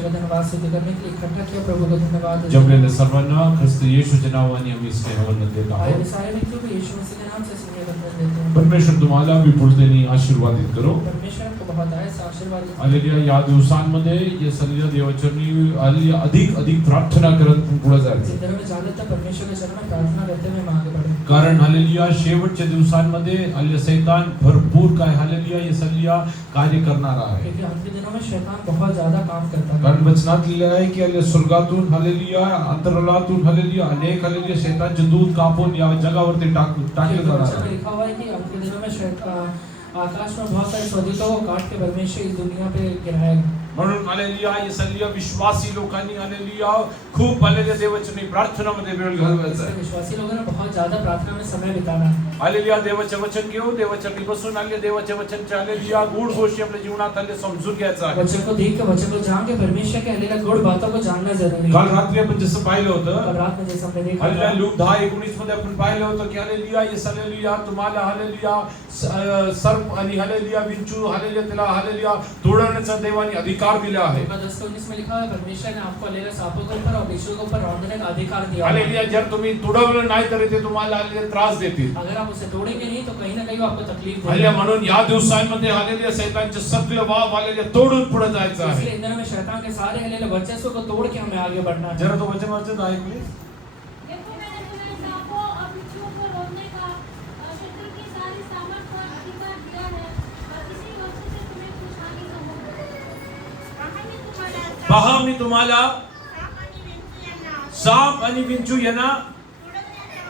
धन्यवाद सिद्ध करने के लिए इकट्ठा किया, प्रभु को धन्यवाद। जमलेल्या सर्वांना ख्रिस्त येशूच्या नावाने आम्ही स्नेहवंदन देत आए आहोत. सारे व्यक्तियों को यीशु मसीह के नाम से स्नेहवंदन देते हैं। परमेश्वर तुम्हाला विपुलतेने आशीर्वादित करो. परमेश्वर को बहुत आए आशीर्वाद देते हैं। हालेलुया. या दिवसांमध्ये या सल्ल्या देवाचरणी हालेलुया अधिक प्रार्थना करत पुढे जायचं. जिस तरह में जागृत परमेश्वर के चरण में प्रार्थना करते हुए हम आगे बढ़े। कारण हालेलुया शेवटच्या दिवसांमध्ये हालेलुया शैतान भरपूर काय हालेलुया या सल्ल्या कार्य करणार आहे. क्योंकि अंतिम दिनों में शैतान बहुत ज्यादा काम करता है। कारण वचनात लिहिलं आहे की हालेलुया स्वर्गातून हालेलुया अंतराळातून हालेलुया अनेक हालेलुया शैतानचे दूत कापून या जगावरती टाकले जाणार आहे. लिखा हुआ है कि अंतिम दिनों में शैतान आकाश में बहुत सारे स्वदेशों को काट के परमेश्वर इस दुनिया पे गिराएगा. म्हणून हालेलुया या सल्ल्या विश्वासी लोकांनी हालेलुया खूप हालेलुया देवाच्या प्रार्थनामध्ये वेळ घालवायचा आहे. विश्वासी लोगों ने बहुत ज्यादा प्रार्थना में समय बिताना है. हालेलुया. देवाचे वचन घेऊन देवाच्या बसून आले देवाच्या वचनच्या हालेलुया गूढ गोष्टी आपल्या जीवनात आले समजून घ्यायचा आहे. वचन को देख के वचन को जान के परमेश्वर के हालेलुया गूढ़ बातों को जानना जरूरी है. काल रात्री आपण जसं पाहिलं होतं कल रात में जैसे हमने देखा हालेलुया था, लूक 10:19 मध्ये आपण पाहिलं होतं की हालेलुया येस हालेलुया तुम्हाला हालेलुया सर्प आणि हालेलुया विंचू हालेलुया त्याला हालेलुया तोडण्याचा देवाने अधिकार दिला आहे. 10:19 में लिखा है परमेश्वर ने आपको हालेलुया सांपों के ऊपर और बिच्छू के ऊपर रौंदने का अधिकार दिया है. हालेलुया. जर तुम्ही तुडवलं नाही तर ते तुम्हाला हालेलुया त्रास देतील. अगर आप उसे तोड़ेंगे नहीं तो कहीं ना कहीं वो आपको तकलीफ हालेलुया. देगा. म्हणून या दिवसांमध्ये हालेलुया शैतानचे सगळे वाव हालेलुया तोडून पुढे जायचं आहे. इसलिए इन दिनों में शैतान के सारे हालेलुया वर्चस्व को तोड़ के हमें आगे बढ़ना है. जरा तो वचन वाचन आहे प्लीज. देखो मैंने तुम्हें सांपों और बिच्छुओं को रोकने का शत्रु की सारी सामर्थ और अधिकार दिया है और इसी वजह से तुम्हें कुछ हानि न हो. पहा मी तुम्हाला साप आणि विंचू यांना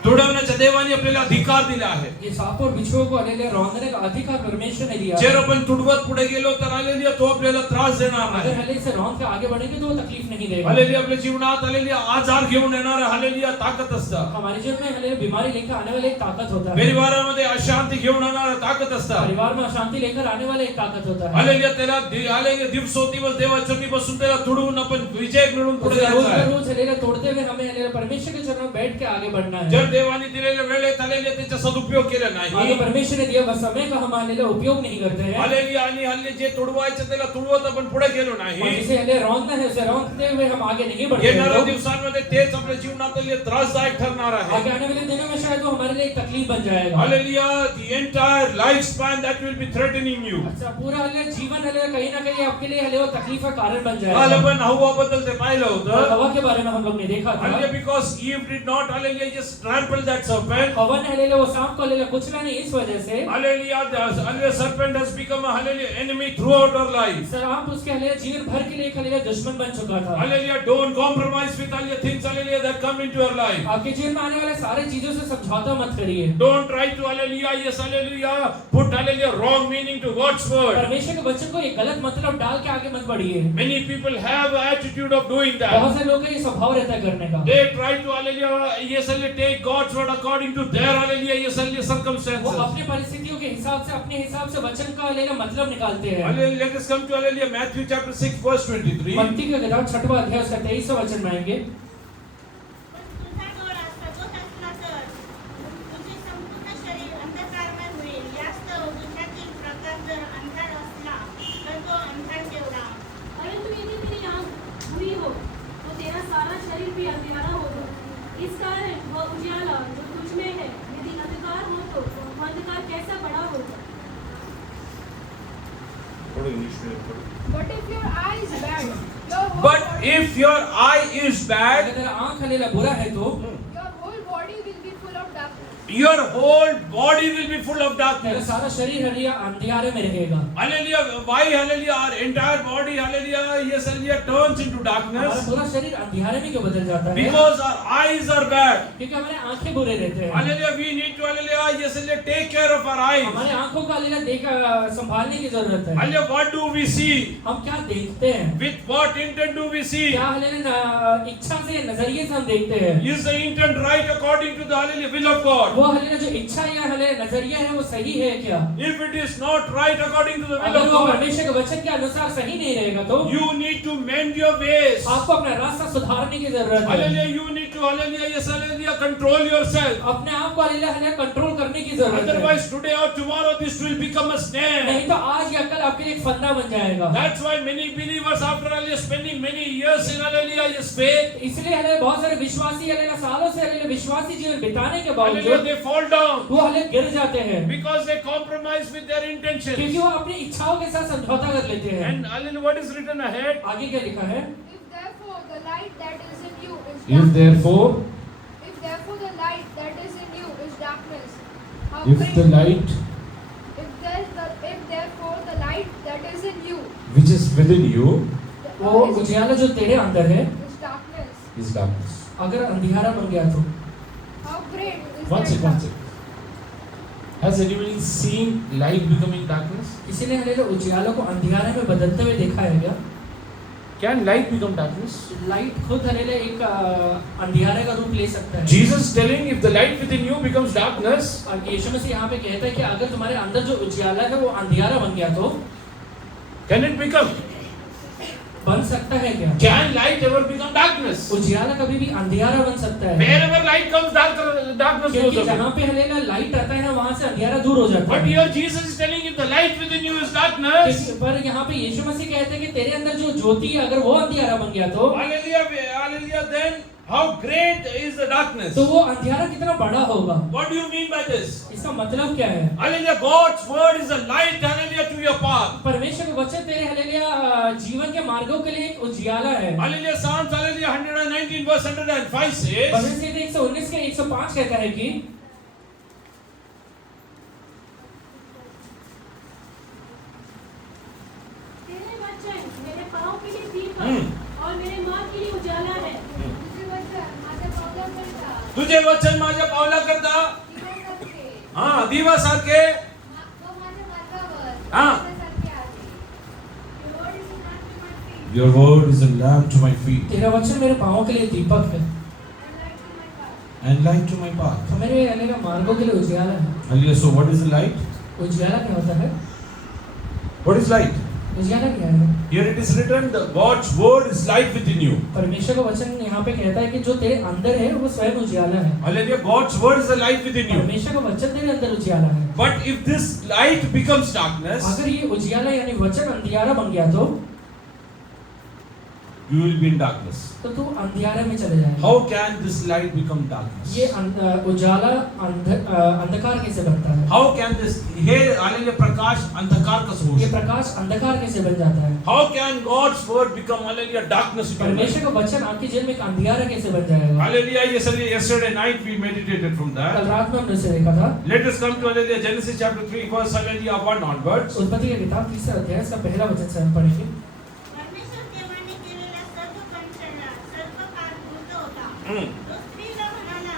तुडवण्याचा देवाने आपल्याला अधिकार दिला आहे. ये सांप और बिच्छुओं को हालेलुया रौंदने का अधिकार परमेश्वर ने दिया है. जर आपण तुडवत पुढे गेलो तर हालेलुया तो आपल्याला त्रास देणार अगर नाही. हालेलुया से रौंद के आगे बढ़ेंगे तो वो तकलीफ नहीं देगा. हालेलुया. आपल्या जीवनात हालेलुया आजार घेऊन येणार हालेलुया ताकद असतं. हमारे जीवन में हालेलुया बीमारी लेकर आने वाले एक ताकत होता है. परिवारामध्ये अशांती घेऊन येणार ताकद असतं. परिवार में अशांति लेकर आने वाले एक ताकत होता है. हालेलुया. त्याला हालेलुया दिवसोदिवस देवाचरणी बसून त्याला तुडवून आपण विजय मिळवून पुढे रोज जायचं आहे. रोज हालेलुया तोड़ते हुए हमें हालेलुया परमेश्वर के चरणों में बैठ के आगे बढ़ना है. जर देवाने दिलेल्या वेळेत हालेलुया त्याचा सदुपयोग केला नाही अगर परमेश्वर ने दिया हुआ समय का हम हालेलुया उपयोग नहीं करते हैं हालेलुया आणि हल्ली जे तुडवायचं त्याला तुडवत आपण पुढे गेलो और नाही. जिसे हालेलुया रौंदना है उसे रौंदते हुए हम आगे नहीं बढ़ते हैं. येणाऱ्या दिवसांमध्ये तेच आपल्या जीवनात त्रासदायक ठरणार आहे. आगे आने वाले दिनों में शायद वो हमारे लिए एक तकलीफ बन जाएगा. Hallelujah. the entire lifespan that will be threatening you. अच्छा पूरा हालेलुया जीवन हालेलुया कहीं ना कहीं आपके लिए हालेलुया तकलीफ का कारण बन काल जाएगा. आपण हव्वाबद्दल ते पाहिलं और होतं. हवा के बारे में हम लोग ने देखा था. Hallelujah. because Eve did not hallelujah just trample that serpent. हवा ने हालेलुया वो सांप को हालेलुया कुचला नहीं इस वजह से hallelujah. the serpent has become a hallelujah enemy throughout our life. सांप उसके हालेलुया जीवन भर के लिए एक हालेलुया दुश्मन बन चुका था. Hallelujah. don't compromise with hallelujah things hallelujah that come into your life. आपके जीवन में आने वाले सारे चीजों से समझौता मत करिए. don't try to hallelujah yes hallelujah put hallelujah wrong meaning to God's word. परमेश्वर के वचन को ये गलत मतलब डाल के आगे मत बढ़िए. many people have an attitude of doing that. बहुत से लोगों का ये स्वभाव रहता है करने का. They try to hallelujah yes hallelujah take God's word according to their hallelujah yes hallelujah वो circumstances. अपनी परिस्थितियों के हिसाब से अपने हिसाब से वचन का हालेलुया मतलब निकालते हैं. Hallelujah. Let us come to hallelujah Matthew chapter 6 verse 23. मत्ती का किताब 6वां अध्याय उसका 23वां वचन में आएंगे. तुझा डोळा सजोत असला तर तुझे संपूर्ण शरीर अंधकारमय होईल. यास्तव तुझ्यातील प्रकाश जर अंधार असला तर तो अंधार ठेवला. परंतु यदि तेरी आंख बुरी हो तो तेरा सारा शरीर भी अंधियारा होगा. इस कारण वह उजियाला जो तुझ में है यदि अंधकार हो तो वह अंधकार कैसा बड़ा होगा. But if your eye is bad, your whole But body, if your eye is bad, अगर तेरा आंख हालेलुया बुरा है तो your whole body will be full of darkness. your whole body will be full of तेरा darkness. सारा शरीर hallelujah अंधियारे में रहेगा. Hallelujah. Why hallelujah our entire body hallelujah yes hallelujah turns into हमारा darkness? पूरा शरीर अंधियारे में क्यों बदल जाता है? Because our eyes are bad. क्योंकि हमारे आंखें बुरे रहते हैं. Hallelujah. We need to hallelujah yes hallelujah take care of our eyes. हमारे आंखों का हालेलुया संभालने की जरूरत है. Hallelujah. What do we see? हम क्या देखते हैं? With what intent do we see? क्या हालेलुया इच्छा से नजरिए से हम देखते हैं? Is the intent right according to the hallelujah will of God? वो वो हालेलुया जो इच्छा या हालेलुया नजरिया है वो सही है क्या? If it is not right according to the will अगर of वो God, परमेश्वर के वचन के अनुसार सही नहीं रहेगा तो you need to mend your ways. आपको अपना रास्ता सुधारने की जरूरत है। Hallelujah, you need to, hallelujah, yes, hallelujah, control yourself. अपने आप को हालेलुया हालेलुया कंट्रोल करने की जरूरत है। Otherwise, today or tomorrow, this will become a snare. नहीं तो आज या कल आपके लिए एक फंदा बन जाएगा। That's why many believers, after hallelujah, spending many years in hallelujah, yes, faith, इसलिए हालेलुया बहुत सारे विश्वासी हालेलुया सालों से हालेलुया विश्वासी जीवन बिताने के hallelujah, बावजूद they fall down वो हालेलुया गिर जाते हैं because they compromise with their intentions. क्योंकि वो अपनी इच्छाओं के साथ समझौता कर लेते हैं। And hallelujah, what is written ahead? आगे क्या लिखा है? If therefore the light that is in you is If darkness, therefore, if therefore the light that is in you is darkness, how if great, the light if therefore the light that is in you which is within you वो उजियाला जो तेरे अंदर है is darkness, is darkness. अगर अंधियारा बन गया तो how great is One that second, one second. Has anybody seen light becoming darkness? किसी ने हालेलुया उजियाला को अंधियारे में बदलते हुए देखा है क्या? Can light become darkness? Light खुद हालेलुया एक अंधियारे का रूप ले सकता है। Jesus is telling if the light within you becomes darkness, और यीशु मसीह यहाँ पे कहता है कि अगर तुम्हारे अंदर जो उजियाला है वो अंधियारा बन गया तो can it become? बन सकता है क्या? Can light ever become darkness? उजियाला कभी भी अंधियारा बन सकता है। Wherever light comes, darkness goes क्योंकि away. जहाँ पे हालेलुया लाइट आता है ना वहाँ से अंधियारा दूर हो जाता But है। here Jesus is telling if the light within you is darkness, पर यहाँ पे यीशु मसीह कहते हैं कि तेरे अंदर जो ज्योति है अगर वो अंधियारा बन गया तो Hallelujah, hallelujah, then how great is the darkness? वो अंधियारा कितना बड़ा होगा? What do you mean by this? इसका मतलब क्या है? Hallelujah, God's word is a light, hallelujah, to your path. परमेश्वर का वचन तेरे हालेलुया जीवन के मार्गों के लिए एक उजियाला है। Hallelujah, Psalms, hallelujah, 119 verse 105 says, भजन संहिता 119 के 105 कहता है कि तेरे वचन मेरे पाँव के लिए दीपक और मेरे मार्ग के लिए उजाला है। तुझे वचन माझ्या पावला तुझे वचन माझ्या पावला करता, करता, दिवासारखे, हा दिवासारखे, तो माझ्या मार्गावर हा. दिव्यासारखे आहे. your Your word is a lamp to my feet word is a lamp to my feet तेरा वचन मेरे पाँवों के लिए दीपक है and light to my path. and light to my path. तो मेरे हालेलुया मार्गों के लिए उजियाला है। Hallelujah. So what is the light? उजियाला क्या होता है? What is light? उजियाला क्या है? Here it is written, the God's word is light within you. परमेश्वर का वचन यहाँ पे कहता है कि जो तेरे अंदर है वो स्वयं उजियाला है। Hallelujah, God's word is a light within you. परमेश्वर का वचन तेरे अंदर उजियाला है। But if this light becomes darkness, अगर ये उजियाला यानी वचन अंधियारा बन गया तो you will be in darkness. तो तू अंधियारे में चले जाएगा। How can this light become darkness? ये उजाला अंधकार कैसे बनता है? How can this, hey hallelujah, प्रकाश अंधकार का ये सोर्स? प्रकाश अंधकार कैसे बन जाता है? How can God's word become, hallelujah, darkness in your life? परमेश्वर का वचन आपके जीवन में एक अंधियारा कैसे बन जाएगा? Hallelujah, yesterday night we meditated from कल that. रात में हमने उसे देखा था। Let us come to, hallelujah, Genesis chapter 3 verse, hallelujah, 1 onwards. उत्पत्ति का किताब 3 अध्याय इसका पहला वचन से हम पढ़ेंगे। परमेश्वर देवाने केलेला सर्व कंठला सर्व काळ मृत होता. Hmm. तो स्त्रीला म्हणाला,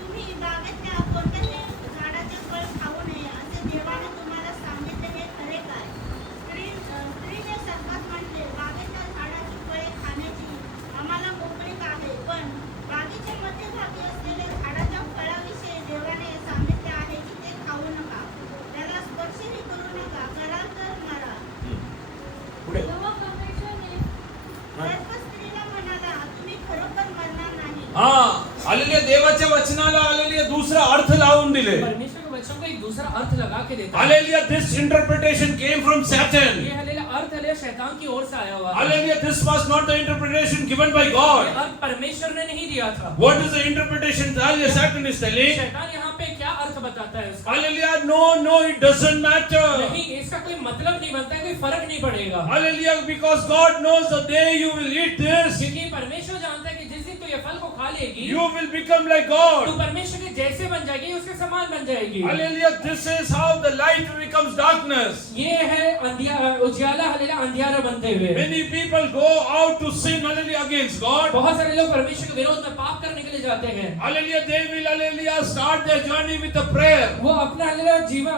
तुम्ही बागेतल्या कोणत्याही झाडाचे फळ खाऊ नये असे देवाने तुम्हाला सांगितले हे खरे काय? स्त्रीने सर्पास म्हटले, बागेतल्या झाडाची फळे खाण्याची आम्हाला मोकळीक आहे, पण बागेच्या मध्यभागी असलेल्या झाडाच्या फळाविषयी देवाने सांगितले आहे की ते खाऊ नका, त्याला स्पर्शही करू नका, कराल तर मराल. पुढे. तेव्हा परमेश्वरने सर्प स्त्रीला म्हणाला, तुम्ही खरोखर मरणार नाही. हालेलुया, देवाच्या वचनाला हालेलुया दूसरा अर्थ लावून दिले. परमेश्वर के वचन को एक दूसरा अर्थ लगा के देता है। Hallelujah, this interpretation came from Satan. ये हालेलुया अर्थ हालेलुया शैतान की ओर से आया हुआ है। Hallelujah, this was not the interpretation given by ये God. अर्थ परमेश्वर ने नहीं दिया था। What is the interpretation that Satan is telling? शैतान यहाँ पे क्या अर्थ बताता है उसका? Hallelujah, no, it doesn't matter. नहीं, इसका कोई मतलब नहीं बनता है, कोई फर्क नहीं पड़ेगा। Hallelujah, because God knows the day you will eat this, क्योंकि परमेश्वर जानता है कि जिस दिन तू ये फल को खा लेगी, you will become like तू God. परमेश्वर के जैसे बन जाएगी, उसके समान बन जाएगी। Hallelujah, this is how the light becomes darkness. ये है उजियाला हालेलुया अंधियारा बनते हुए। Many people go out to sin, hallelujah, against God. बहुत सारे लोग परमेश्वर के विरोध में पाप करने के लिए जाते हैं। Hallelujah, they will, hallelujah, start their journey with a prayer. वो अपना हालेलुया जीवन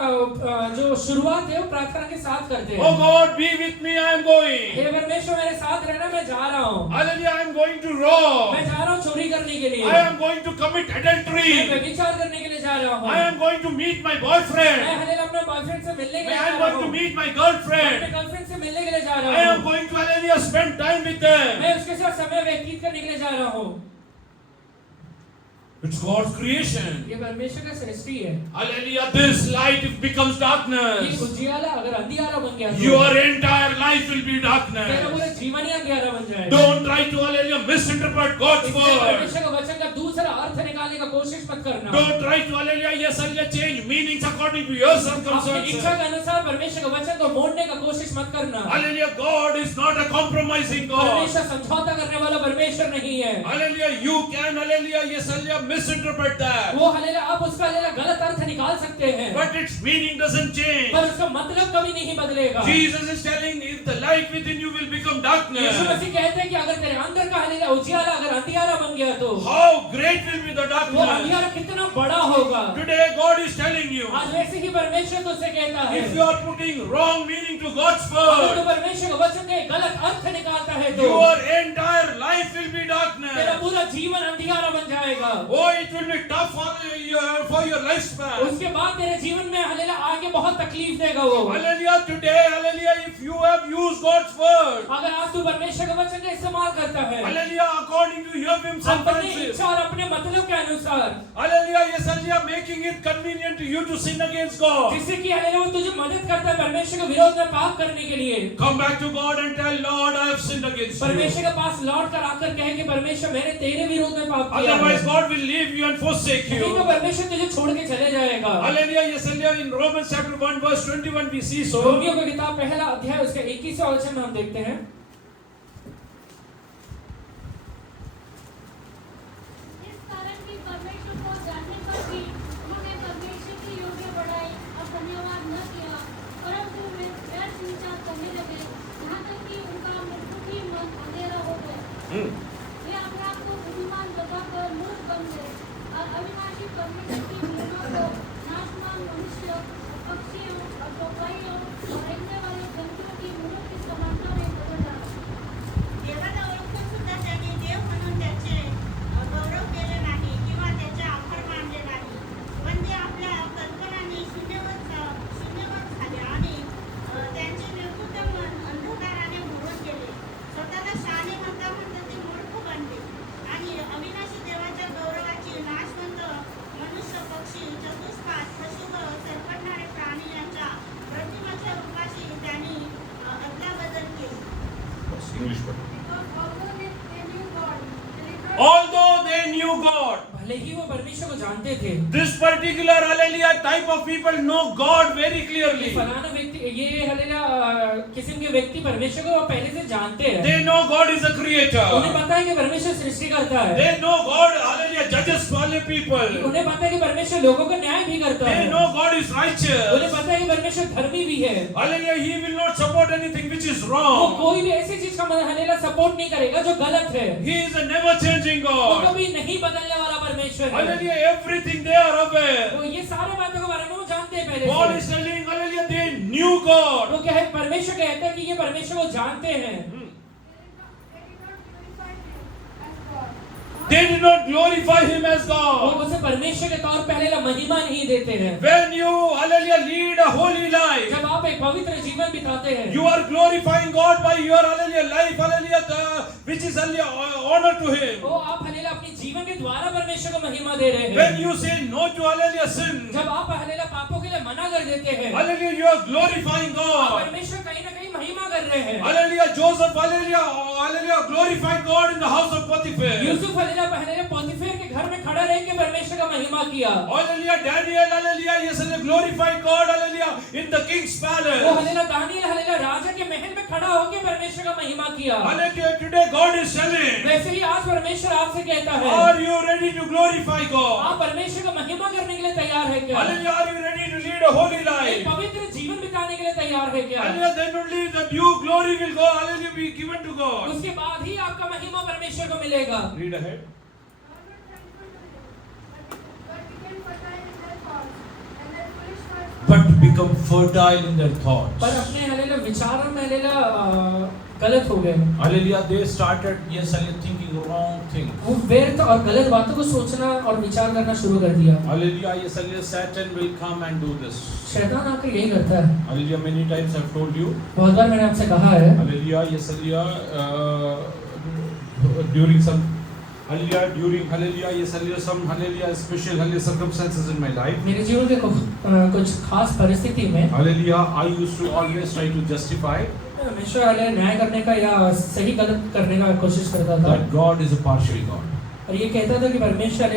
जो शुरुआत है वो प्रार्थना के साथ करते Oh हैं। God, be with me, I am going. हे परमेश्वर मेरे साथ रहना, मैं जा रहा हूँ। Hallelujah, I am going to rob. मैं जा रहा हूँ चोरी करने के लिए, I am going to commit मैं adultery. व्यभिचार करने के लिए जा रहा हूँ, I am going to meet my मैं boyfriend. हालेलुया अपने बॉयफ्रेंड से मिलने के लिए I जा am रहा going to हूँ, meet my मैं अपने girlfriend. गर्लफ्रेंड से मिलने के लिए जा I रहा am हूँ, going to hallelujah spend time with them. मैं उसके साथ समय व्यतीत करने के लिए जा रहा हूँ। It's God's creation. ये परमेश्वर का सृष्टि है। Hallelujah. This light becomes ये darkness. उजियाला अगर अंधियारा बन गया तो Your entire life will be तेरा darkness. पूरा जीवन ही अंधियारा बन जाएगा। Don't try to hallelujah misinterpret God's इसलिए word. परमेश्वर का वचन का दूसरा अर्थ निकालने का कोशिश मत करना। Don't try to hallelujah yes hallelujah change meanings according to your अपनी इच्छा circumstances. के अनुसार परमेश्वर के वचन को मोड़ने का कोशिश मत करना। Hallelujah. God is not a compromising God. परमेश्वर समझौता करने वाला परमेश्वर नहीं है। Hallelujah. You can hallelujah yes hallelujah misinterpret that. वो हालेलुया आप उसका हालेलुया गलत अर्थ निकाल सकते हैं, But its meaning doesn't change. पर उसका मतलब कभी नहीं बदलेगा। Jesus is telling if the light within you will become Yeshu darkness, मसीह कहते हैं कि अगर तेरे अंदर का हालेलुया उजियाला अगर अंधियारा बन गया तो how great will be the वो darkness. अंधियारा कितना बड़ा होगा। Today God is telling you, आज वैसे ही परमेश्वर तुझसे कहता है, if you are putting wrong meaning to God's अगर तू word, परमेश्वर के वचन के गलत अर्थ निकालता है तो your entire life will be तेरा darkness. पूरा जीवन अंधियारा बन जाएगा। Oh, it will be tough for your lifespan. उसके बाद तेरे जीवन में हालेलुया आगे बहुत तकलीफ देगा वो। Hallelujah. Today, hallelujah, if you have used God's word, अगर आज तू परमेश्वर का वचन का इस्तेमाल करता है hallelujah, according to your whims and अपनी fancies, इच्छा और अपने मतलब के अनुसार, hallelujah, yes, hallelujah, making it convenient to you to sin against God. जिससे कि हालेलुया वो तुझे मदद करता है परमेश्वर के विरोध में पाप करने के लिए। Come back to God and tell, Lord, I have sinned against you. परमेश्वर के पास लौट कर आकर कहे कि परमेश्वर मैंने तेरे विरोध में पाप किया है। Otherwise, God will leave you and forsake नहीं तो you. परमेश्वर तुझे छोड़ के चले जाएगा। Hallelujah, yes, hallelujah. In Romans chapter 1, verse 21, we see so. Romeo की किताब पहला अध्याय उसका 21वां वचन में हम देखते हैं। इस कारण कि परमेश्वर को जानने पर भी उन्होंने परमेश्वर की योग्य बड़ाई और धन्यवाद न किया, परंतु वे व्यर्थ विचार करने लगे, यहाँ तक कि उनका मृत्यु ही मन अंधेरा हो गया। वे अपने आप को बुद्धिमान बताकर मूर्ख बन गए और अविनाशी परमेश्वर की महिमा को नाशवान मनुष्य, पक्षियों और चौपाइयों और रेंगने वाले जंतुओं की मूर्त की समानता में बदल डाला। देवाला ओळखून सुद्धा त्यांनी देव म्हणून त्याचे गौरव केले नाही किंवा त्याचे आभार मानले नाही, पण ते आपल्या कल्पनांनी शून्यवत झाले आणि त्यांचे निर्बुद्ध मन अंधकाराने बुडून गेले. स्वतःला शहाणे म्हणता म्हणता ते मूर्ख बनले आणि अविनाशी देवाच्या गौरवाची नाशवंत मनुष्य, पक्षी, चतुष्पाद, पशु व सरपटणारे प्राणी यांच्या प्रतिमाच्या रूपाशी त्यांनी अदलाबदल केली. English word. Because although they knew God, Although they knew God, भले ही वो परमेश्वर को जानते थे, this particular hallelujah type of people know God very clearly. फलाना व्यक्ति ये हालेलुया किस्म के व्यक्ति परमेश्वर को वो पहले से जानते हैं। They know God is a उन्हें creator. पता है कि परमेश्वर सृष्टि करता है। They know God, hallelujah, judges fallen people. उन्हें पता है कि परमेश्वर लोगों का न्याय भी करता They है। know God is उन्हें righteous. पता है कि परमेश्वर धर्मी भी है। Hallelujah, He will not support anything which is वो wrong. कोई भी ऐसी चीज का हालेलुया सपोर्ट नहीं करेगा जो गलत है। He is a never changing वो God. कभी नहीं बदलने वाला परमेश्वर है। Hallelujah, everything they are aware. वो ये सारे बातों के बारे में वो जानते हैं पहले God से। is telling, hallelujah, they knew God. वो क्या है परमेश्वर कहता है कि ये परमेश्वर को जानते हैं। they did not glorify Him as They did not glorify Him as वो God. उसे परमेश्वर के तौर पे हालेलुया महिमा नहीं देते हैं। When you, hallelujah, lead a holy life, जब आप एक पवित्र जीवन बिताते हैं, you are glorifying God by your, hallelujah, life, hallelujah, which is, hallelujah, honor to Him. वो आप हालेलुया अपने जीवन के द्वारा परमेश्वर को महिमा दे रहे When हैं। you say no to, hallelujah, sin, जब आप हालेलुया पापों के लिए मना कर देते हैं, hallelujah, you are glorifying आप God. परमेश्वर कहीं ना कहीं महिमा कर रहे हैं। Hallelujah, Joseph, hallelujah, hallelujah, glorified God in the house of Potiphar. Yusuf hallelujah Potiphar के घर में खड़ा रह के परमेश्वर का महिमा किया। Hallelujah, Daniel, hallelujah, yes, hallelujah, glorified God, hallelujah, in the king's वो palace. हालेलुया दानियेल हालेलुया राजा के महल में खड़ा होकर परमेश्वर का महिमा किया। Hallelujah, today God is telling, वैसे ही आज परमेश्वर आपसे कहता है, are you ready to glorify God? आप परमेश्वर का महिमा करने के लिए तैयार है क्या? Hallelujah, are you ready to lead a holy एक life? पवित्र जीवन बिताने के लिए तैयार है क्या? Hallelujah, then only the due glory will go, hallelujah, be given to God. उसके बाद ही आपका महिमा परमेश्वर को मिलेगा। Read ahead. but become fertile in their thoughts. But become fertile in their thoughts. पर अपने हालेलुया विचारों में हालेलुया गलत हो गए। Hallelujah. They started, yes, thinking wrong thing. वो व्यर्थ और गलत बातों को सोचना और विचार करना शुरू कर दिया। Hallelujah. Yes, Satan will come and do this. शैतान आकर यही करता है। Hallelujah. Many times I've told you. बहुत बार मैंने आपसे कहा है। Hallelujah. Yes, during some, hallelujah, yes, some special circumstances in my life. मेरे जीवन के कुछ खास परिस्थिति में Hallelujah. I used to always try to justify हमेशा न्याय करने का या सही गलत करने का कोशिश करता था। that God is a partial God. और ये कहता था कि परमेश्वर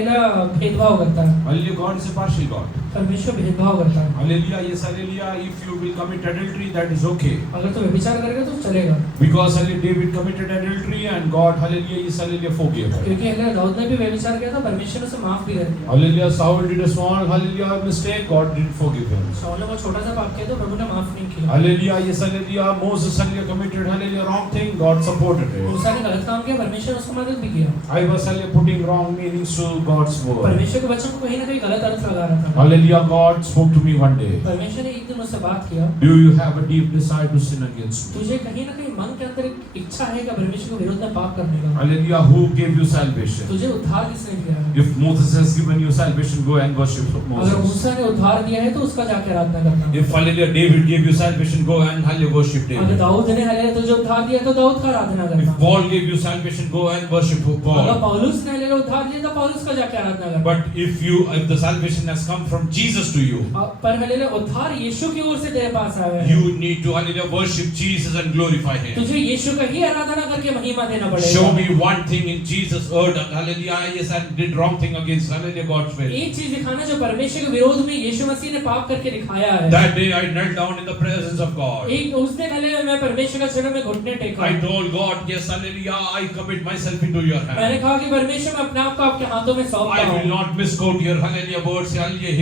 भेदभाव करता है। Hallelujah. God is a partial God. परमेश्वर भेदभाव करता है। Hallelujah. Yes, hallelujah. If you will commit adultery, that is okay. अगर तू व्यभिचार करेगा तो चलेगा। Because hallelujah, David committed adultery and God, hallelujah, yes, hallelujah, forgave him. क्योंकि हल्ले दाऊद ने भी व्यभिचार किया था, परमेश्वर ने उसे माफ भी कर दिया। Hallelujah. Saul did a small, hallelujah, mistake. God didn't forgive him. शाऊल ने वो छोटा सा पाप किया तो प्रभु ने माफ नहीं किया। Hallelujah. Yes, hallelujah. Moses, hallelujah, committed, hallelujah, wrong thing. God supported him. मूसा ने गलत काम किया, परमेश्वर ने उसको मदद भी किया। I was, hallelujah, putting wrong meanings to God's word. परमेश्वर के वचन को कहीं ना कहीं गलत अर्थ लगा रहा था। Hallelujah. God spoke to me one day. परमेश्वर ने एक दिन मुझसे बात किया। Do you have a deep desire to sin against me? तुझे कहीं ना कहीं मन के अंदर एक इच्छा है कि परमेश्वर के विरोध में पाप करने का। Hallelujah. Who gave you salvation? तुझे उद्धार किसने दिया है? If Moses has given you salvation, go and worship अगर Moses. मूसा ने उद्धार दिया है तो उसका जाके आराधना करना। If hallelujah, David gave you salvation, go and hallelujah, worship अगर David. दाऊद ने हले तुझे उद्धार दिया तो दाऊद का आराधना If करना। Paul gave you salvation, go and worship अगर Paul. पौलुस ने हले उद्धार दिया तो पौलुस का जाके आराधना करना। But if the salvation has come from Jesus to you, पर हले उद्धार यीशु की ओर से तेरे पास आया है। you need to hallelujah, worship Jesus and glorify Him. तुझे यीशु का ही आराधना करके महिमा देना पड़ेगा। Show me one thing in Jesus' word, hallelujah, yes, and did wrong thing against hallelujah God's will. एक चीज दिखाना जो परमेश्वर के विरोध में यीशु मसीह ने पाप करके दिखाया है। That day I knelt down in the presence of God. एक उस दिन हले मैं परमेश्वर के चरणों में घुटने टेका। I told God, yes, hallelujah, I commit myself into your मैंने hand. कहा कि परमेश्वर मैं अपने आप को आपके हाथों में सौंपता I will हूँ। not misquote your hallelujah words, hallelujah,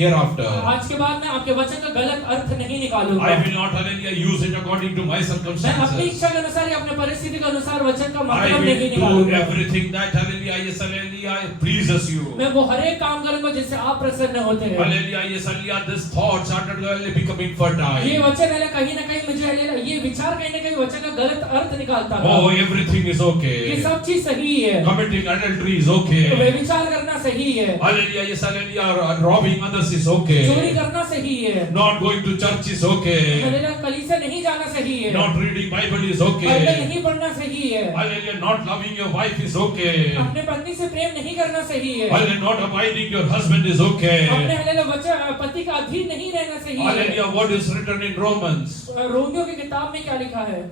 hereafter. आज के बाद मैं आपके वचन का गलत अर्थ नहीं निकालूंगा। I will not hallelujah use it according to my मैं अपनी circumstances. इच्छा के अनुसार या अपने परिस्थिति के अनुसार वचन का I मतलब नहीं will do निकालूंगा। everything that hallelujah, yes, hallelujah, pleases you. मैं वो हर एक काम करूंगा जिससे आप प्रसन्न होते हैं। Hallelujah, yes, hallelujah, this thought started becoming ये fertile. वचन है कहीं ना कहीं मुझे ये विचार कहीं ना कहीं वचन का गलत अर्थ निकालता था। Oh, everything is ये okay. सब चीज सही है। Committing adultery is okay. व्यभिचार करना सही है। Hallelujah, yes, hallelujah, robbing others is चोरी okay. करना सही है। Not going to church is okay. Hallelujah, कलीसिया नहीं जाना सही है। Not reading Bible is Bible okay. नहीं पढ़ना सही है। Hallelujah, not loving your wife is okay. अपने पत्नी से प्रेम नहीं करना सही है। Hallelujah, not abiding your husband is अपने okay. हालेलुया वचन पति का अधीन नहीं रहना सही है। Hallelujah, what is written in Romans? Romeo की किताब में क्या लिखा है?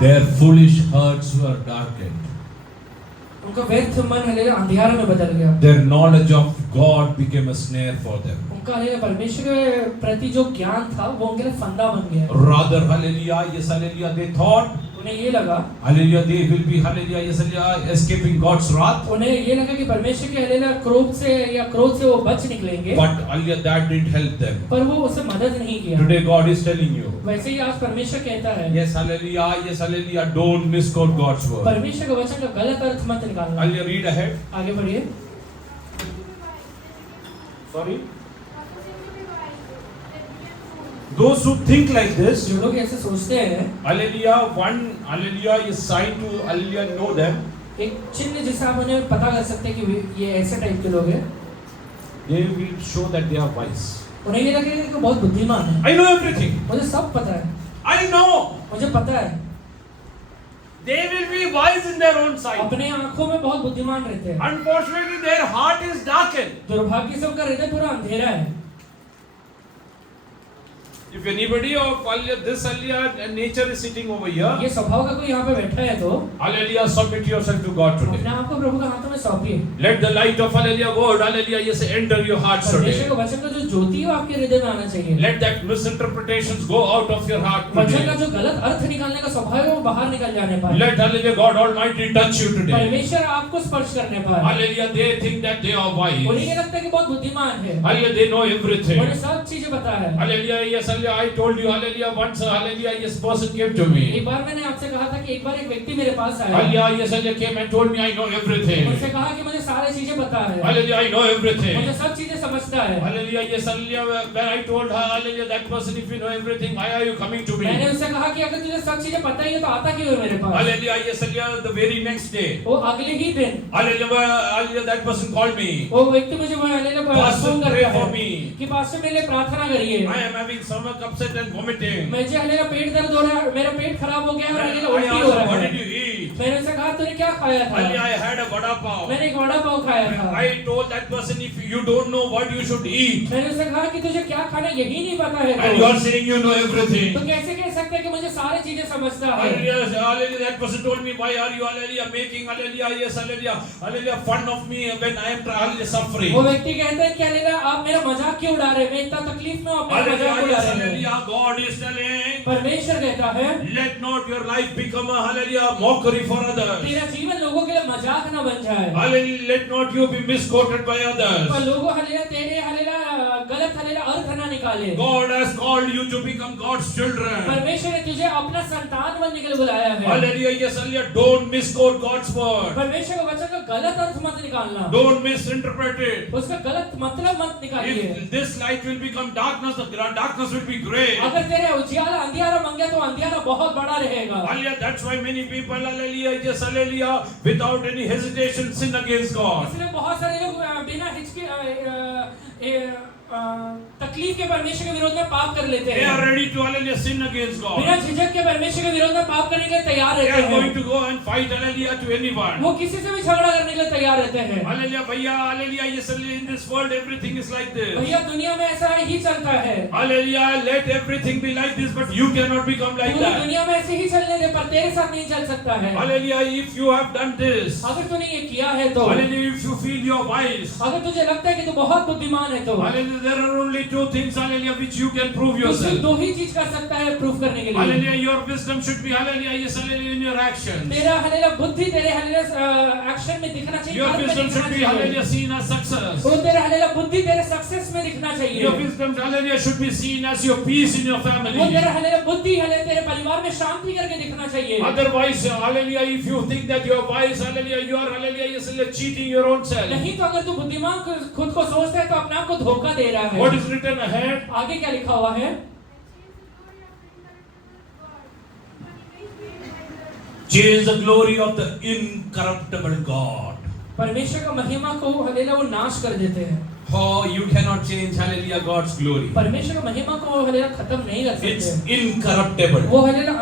Their foolish hearts were darkened. उनका व्यर्थ मन हालेलुया अंधियारे में बदल गया। Their knowledge of God became a snare for them. उनका हालेलुया परमेश्वर के प्रति जो ज्ञान था वो उनके लिए फंदा बन गया। Rather, hallelujah, yes, hallelujah, they thought, उन्हें ये लगा, hallelujah, they will be, hallelujah, yes, hallelujah, escaping God's wrath. उन्हें ये लगा कि परमेश्वर के हालेलुया क्रोध से वो बच निकलेंगे। But hallelujah, that didn't help them. पर वो उसे मदद नहीं किया। Today God is telling you, वैसे ही आज परमेश्वर कहता है, yes, hallelujah, don't misquote God's word. परमेश्वर के वचन का गलत अर्थ मत निकालना। Hallelujah, read ahead. आगे बढ़िए। Sorry. Those who think like this, जो लोग ऐसे सोचते हैं, hallelujah, one, hallelujah, is sign to, hallelujah, know them. एक चिन्ह जिससे आप उन्हें पता कर सकते हैं कि ये ऐसे टाइप के लोग हैं। They will show that they are wise. उन्हें ये लगेगा कि वो बहुत बुद्धिमान है। I know everything. मुझे सब पता है। I know. मुझे पता है। They will be wise in their own sight. अपने आंखों में बहुत बुद्धिमान रहते हैं। Unfortunately, their heart is darkened. दुर्भाग्य से उनका हृदय पूरा अंधेरा है। If anybody of this nature is sitting over here, ये स्वभाव का कोई यहाँ पे बैठा है तो hallelujah, submit yourself to God अपने today. आप को प्रभु के हाथों में सौंपिए। Let the light of hallelujah word, hallelujah, yes, enter your hearts परमेश्वर today. के वचन का जो ज्योति है वो आपके हृदय में आना चाहिए। Let that misinterpretations go out of your heart वचन का today. जो गलत अर्थ निकालने का स्वभाव है वो बाहर निकल जाने पाए। Let hallelujah God Almighty touch you today. परमेश्वर आपको स्पर्श करने पाए। Hallelujah, they think that they are उन्हें wise. ये लगता है कि बहुत बुद्धिमान है। Hallelujah, they know everything. उन्हें सब चीजें पता है। Hallelujah, yes, hallelujah, I told you, hallelujah, once, hallelujah, yes, person came to me. एक बार मैंने आपसे कहा था कि एक बार एक व्यक्ति मेरे पास आया, Hallelujah, yes, hallelujah, came and told me I know everything. मुझसे कहा कि मुझे सारी चीजें पता है, Hallelujah, I know everything. मुझे सब चीजें समझता है। Hallelujah, yes, hallelujah, when I told her, hallelujah, that person, if you know everything, why are you coming to me? मैंने उससे कहा कि अगर तुझे सब चीजें पता ही है तो आता क्यों है मेरे पास? Hallelujah, yes, hallelujah, the very next day. वो अगले ही दिन Hallelujah, hallelujah, that person called me. वो व्यक्ति मुझे Pastor, फोन pray करता for है me. कि पास्टर मेरे लिए प्रार्थना करिए, I am having stomach upset and vomiting. मुझे हलेला पेट दर्द हो रहा है, मेरा पेट खराब हो गया है और हलेला I उल्टी हो asked, रहा what है। did you eat? मैंने उससे कहा तूने क्या खाया Hallelujah, था? I had a vada pav. मैंने एक वड़ा पाव खाया था। I told that person, if you don't know what you should eat, मैंने उससे कहा कि तुझे क्या खाना यही नहीं पता है and you are saying you know everything. तो कैसे कह सकते हैं कि मुझे सारी चीजें समझता है? Hallelujah, hallelujah, that person told me, why are you, hallelujah, making, hallelujah, yes, hallelujah, hallelujah, fun of me when I am hallelujah, suffering. वो व्यक्ति कहता है कि हलेला आप मेरा मजाक क्यों उड़ा रहे हैं? मैं इतना तकलीफ में हूं, आप मेरा Hallelujah, मजाक उड़ा yes, रहे हैं। hallelujah, God is telling, परमेश्वर कहता है let not your life become a, hallelujah, mockery for others. तेरा जीवन लोगों के लिए मजाक ना बन जाए, Hallelujah, let not you be misquoted by और others. लोगों हलेला तेरे हलेला गलत हलेला अर्थ ना निकाले। God has called you to become God's children. परमेश्वर ने तुझे अपना संतान बनने के लिए बुलाया है। Hallelujah, yes, hallelujah, don't misquote God's word. परमेश्वर के वचन का गलत अर्थ मत निकालना, Don't misinterpret it. उसका गलत मतलब मत निकालिए। If this light will become darkness, the darkness will be great. अगर तेरे उजियाला अंधियारा बन गया तो अंधियारा बहुत बड़ा रहेगा। Hallelujah, that's why many people, hallelujah, yes, hallelujah, without any hesitation sin against God. इसलिए बहुत सारे लोग बिना हिचके तकलीफ के परमेश्वर के विरोध में पाप कर लेते They हैं, are ready to, hallelujah, sin against बिना God. झिझक के परमेश्वर के विरोध में पाप करने के लिए तैयार They रहते are going हैं। to go and fight, hallelujah, to anyone. वो किसी से भी झगड़ा करने के लिए तैयार रहते हैं। Hallelujah, bhaiya, hallelujah, yes, hallelujah, in this world everything is like this. भैया दुनिया में ऐसा ही चलता है, Hallelujah, let everything be like this, but you cannot become like पूरी that. दुनिया में ऐसे ही चलने दे, पर तेरे साथ नहीं चल सकता है। Hallelujah, if you have done this, अगर तूने ये किया है तो, hallelujah, if you feel you are wise, अगर तुझे लगता है कि तू बहुत बुद्धिमान है तो, hallelujah, there are only two things, hallelujah, which you can prove तू सिर्फ yourself. दो ही चीज कर सकता है प्रूफ करने के लिए। Hallelujah, your wisdom should be, hallelujah, yes, hallelujah, in your actions. तेरा हलेला बुद्धि तेरे हलेला एक्शन में दिखना चाहिए, Your कर्म में wisdom दिखना should be, चाहिए। hallelujah, seen as success. वो तेरा हलेला बुद्धि तेरे सक्सेस में दिखना चाहिए। Your wisdom, hallelujah, should be seen as your peace in your वो family. तेरा हलेला बुद्धि हलेला तेरे परिवार में शांति करके दिखना चाहिए। Otherwise, hallelujah, if you think that you are wise, hallelujah, you are, hallelujah, yes, hallelujah, cheating your own self. नहीं तो अगर तू बुद्धिमान खुद को सोचता है तो अपने आप को धोखा दे रहा है। What is written ahead? आगे क्या लिखा हुआ है? Change the glory of the incorruptible God. परमेश्वर का महिमा को हलेला वो नाश कर देते हैं। Oh, you cannot change, hallelujah, God's glory. परमेश्वर का महिमा को हलेला खत्म नहीं कर It's सकते। incorruptible. वो हलेला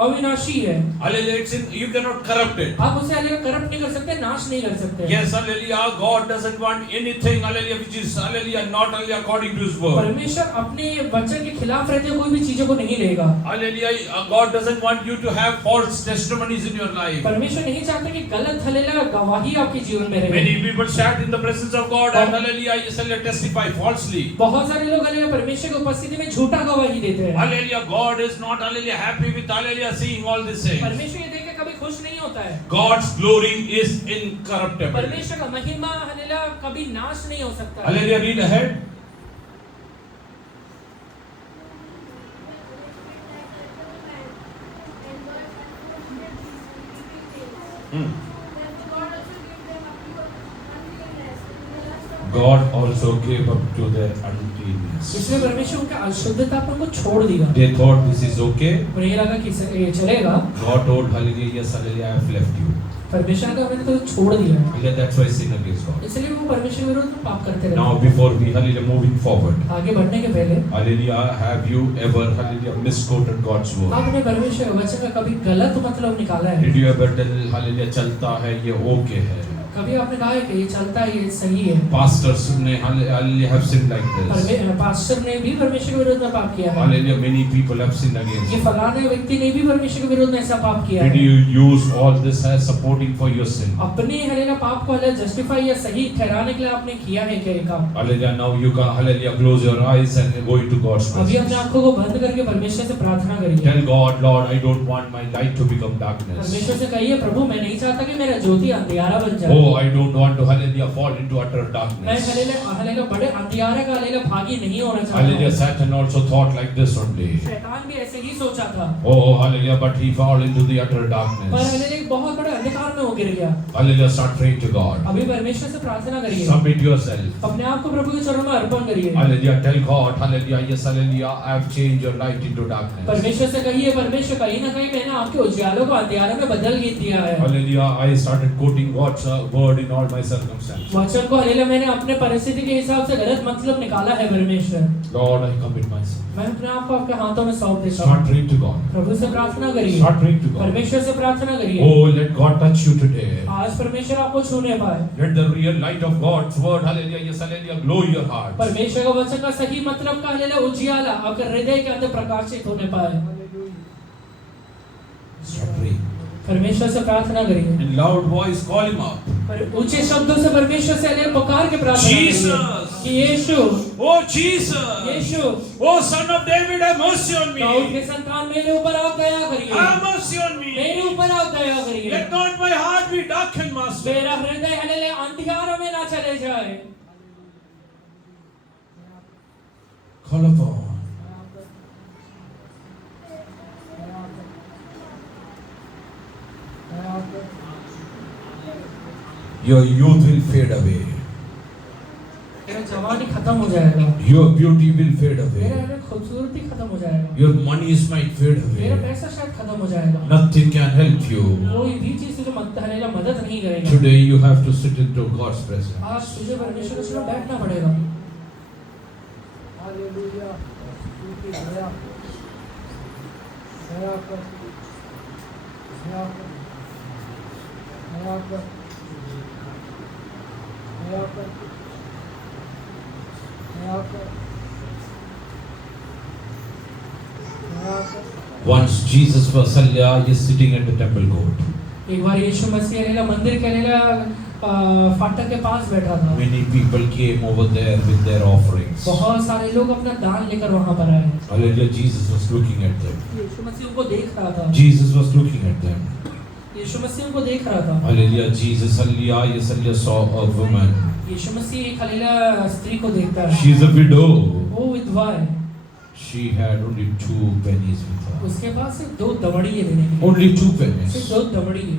अविनाशी है, Hallelujah, it's you cannot corrupt it. आप उसे हलेला करप्ट नहीं कर सकते, नाश नहीं कर सकते। Yes, hallelujah, God doesn't want anything, hallelujah, which is, hallelujah, not hallelujah, according to His word. परमेश्वर अपने वचन के खिलाफ रहते हुए कोई भी चीजों को नहीं लेगा। Hallelujah, God doesn't want you to have false testimonies in your life. परमेश्वर नहीं चाहता कि गलत हलेला गवाही आपके जीवन में रहे। Many people stand in the presence of God and, hallelujah, yes, hallelujah, testify falsely. बहुत सारे लोग हलेला परमेश्वर की उपस्थिति में झूठा गवाही देते हैं। Hallelujah, God is not, hallelujah, happy with, hallelujah, seeing all these things. परमेश्वर ये देख के कभी खुश नहीं होता है। God's glory is incorruptible. परमेश्वर का महिमा हलेला कभी नाश नहीं हो सकता। Hallelujah, read ahead. God also gave up to their uncleanness. इसलिए परमेश्वर उनके अशुद्धता पर उनको छोड़ दिया। They thought this is okay. उन्हें ये लगा कि ये चलेगा। God told, hallelujah, yes, hallelujah, I have left you. परमेश्वर ने कहा मैंने तो छोड़ दिया। Hallelujah, that's why sin against God. इसलिए वो परमेश्वर के विरुद्ध में पाप करते रहते। Now, before we, hallelujah, moving forward, आगे बढ़ने के पहले hallelujah, have you ever, hallelujah, misquoted God's word? आपने परमेश्वर के वचन का कभी गलत मतलब निकाला है? Did you ever tell, hallelujah, चलता है ये okay है? कभी आपने कहा है कि ये चलता है, ये सही है? Pastors ने, hallelujah, have sinned like this. Pastor ने भी परमेश्वर के विरुद्ध में पाप किया है। Hallelujah, many people have sinned against ये you. फलाने व्यक्ति ने भी परमेश्वर के विरुद्ध में ऐसा पाप किया Did है। you use all this as supporting for your sin? अपने हलेला पाप को हलेला जस्टिफाई या सही ठहराने के लिए आपने किया है क्या ये काम? Hallelujah, now you can, hallelujah, close your eyes and go into God's अभी अपने presence. आंखों को बंद करके परमेश्वर से प्रार्थना करिए। Tell God, Lord, I don't want my light to become darkness. परमेश्वर से कहिए, प्रभु मैं नहीं चाहता कि मेरा ज्योति अंधियारा बन जाए। Oh, I don't want to, hallelujah, fall into utter मैं darkness. हालेलुया बड़े अंधियारे का हालेलुया भागी नहीं होना चाहता Hallelujah, हूँ। Satan also thought like this only. शैतान भी ऐसे ही सोचा था, Oh, hallelujah, but he fell into the utter पर darkness. हालेलुया एक बहुत बड़े अंधकार में वो गिर गया। Hallelujah, start praying to God. अभी परमेश्वर से प्रार्थना करिए, Submit yourself. अपने आप को प्रभु के चरणों में अर्पण करिए। Hallelujah, tell God, hallelujah, yes, hallelujah, I have changed your light into darkness. परमेश्वर से कहिए, परमेश्वर कहीं ना कहीं मैंने आपके उजियालों को अंधियारों में बदल दिया है। Hallelujah, I started quoting God's word in all my circumstances. वचन को हालेलुया मैंने अपने परिस्थिति के हिसाब से गलत मतलब निकाला है परमेश्वर। Lord, I commit myself. मैं अपने आप को आपके हाथों में सौंप देता हूँ। Start praying to God. प्रभु से प्रार्थना करिए, Start praying to God. परमेश्वर से प्रार्थना करिए। Oh, let God touch you today. आज परमेश्वर आपको छूने पाए, Let the real light of God's word, hallelujah, yes, hallelujah, glow your heart. परमेश्वर का वचन का सही मतलब का हालेलुया उजियाला आपके हृदय के अंदर प्रकाशित होने पाए। Start praying. परमेश्वर से प्रार्थना करिए, In loud voice, call him up. पर ऊंचे शब्दों से परमेश्वर से हालेलुया पुकार के प्रार्थना Jesus! करिए कि यीशु, Oh, Jesus! Yeshu, Oh, son of David, have mercy on Dawood me. के संतान मेरे ऊपर आप दया करिए, Have mercy on me. मेरे ऊपर आप दया करिए। Let not my heart be darkened, Master. मेरा हृदय हालेलुया अंधियारों में ना चले जाए। Call upon. Your youth will fade away. मेरा जवानी खत्म हो जाएगा, Your beauty will fade मेरा away. हालेलुया खूबसूरती खत्म हो जाएगा, Your monies might fade मेरा away. पैसा शायद खत्म हो जाएगा। Nothing can help you. कोई भी चीज तुझे हालेलुया मदद नहीं करेगी। Today you have to sit into God's presence. आज तुझे परमेश्वर के सामने बैठना पड़ेगा। हालेलुया, स्तुति दया दया कर दया कर दया कर दया कर दया कर दया कर। Once Jesus was is sitting at the temple court. एक बार यीशु मसीह हालेलुया मंदिर के हालेलुया फाटक के पास बैठा था। Many people came over there with their offerings. बहुत सारे लोग अपना दान लेकर वहां पर आए। Hallelujah, Jesus was looking at them. यीशु मसीह उनको देख रहा था, Jesus was looking at them. यीशु मसीह उनको देख रहा था। Hallelujah, Jesus, hallelujah, yes, hallelujah, saw a woman. यीशु मसीह एक हालेलुया स्त्री को देखता है। She's a widow. वो विधवा है, She had only 2 pennies with her. उसके पास सिर्फ 2 दमड़ी है देने के लिए, Only 2 सिर्फ pennies. 2 दमड़ी है।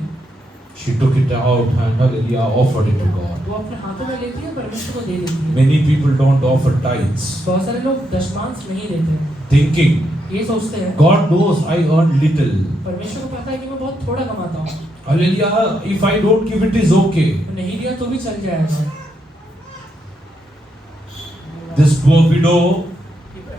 She took it out and hallelujah, offered it to God. वो अपने हाथों में लेती है, परमेश्वर को दे देती है। Many people don't offer tithes, बहुत सारे लोग दशमांश नहीं देते, thinking, ये सोचते हैं God knows I earn little. परमेश्वर को पता है कि मैं बहुत थोड़ा कमाता हूँ, Hallelujah, if I don't give it is okay. नहीं दिया तो भी चल जाएगा। This poor widow,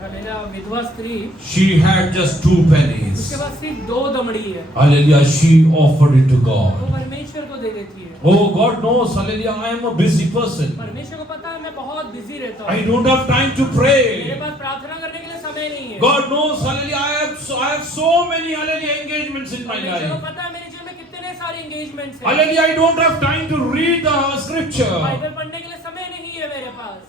हालेलुया विधवा स्त्री, she had just 2 pennies. उसके पास सिर्फ 2 दमड़ी है, Hallelujah, she offered it to वो God. परमेश्वर को दे देती है। Oh, God knows, hallelujah, I am a busy person. परमेश्वर को पता है मैं बहुत बिजी रहता I हूँ, don't have time to मेरे pray. पास प्रार्थना करने के लिए समय नहीं है। God knows, hallelujah, I have so many, hallelujah, engagements in my परमेश्वर को life. पता है मेरे जीवन में कितने सारे एंगेजमेंट्स हैं, Hallelujah, I don't have time to read the scripture. Bible पढ़ने के लिए समय नहीं है मेरे पास।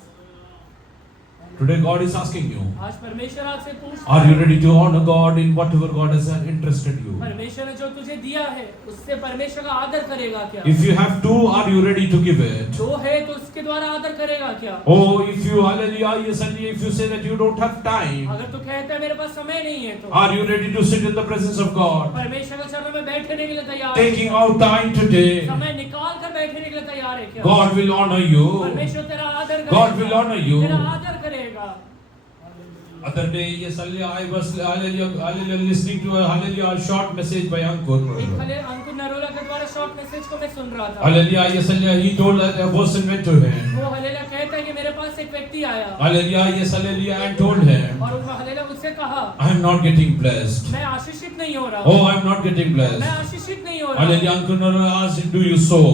Today God is asking you, आज परमेश्वर आपसे पूछता are you है, ready to honor God in whatever God has interested you? परमेश्वर ने जो तुझे दिया है उससे परमेश्वर का आदर करेगा क्या? If you have 2, are you ready to give it? जो है तो उसके द्वारा आदर करेगा क्या? Oh, if you, hallelujah, yes, and if you say that you don't have time, अगर तू कहता है मेरे पास समय नहीं है तो are you ready to sit in the presence of God? परमेश्वर के चरणों में बैठने के लिए तैयार है Taking क्या? out time today, समय निकाल कर बैठने के लिए तैयार है क्या? God will honor you. परमेश्वर तेरा आदर God will करेगा, honor you. तेरा आदर करेगा। Other day, yes, hallelujah, I was hallelujah, listening to a short message by Ankur. एक भले अंकुर नरोला के द्वारा शॉर्ट मैसेज को मैं सुन रहा था। Hallelujah, yes, hallelujah, he told that a person went to him. वो हालेलुया कहता है कि मेरे पास एक व्यक्ति आया Hallelujah, yes, hallelujah, and told him, और वो हालेलुया उससे कहा I am not getting blessed. मैं आशीषित नहीं हो रहा, Oh, I am not getting मैं blessed. आशीषित नहीं हो रहा। Hallelujah, Ankur Nara asked him, do you sow?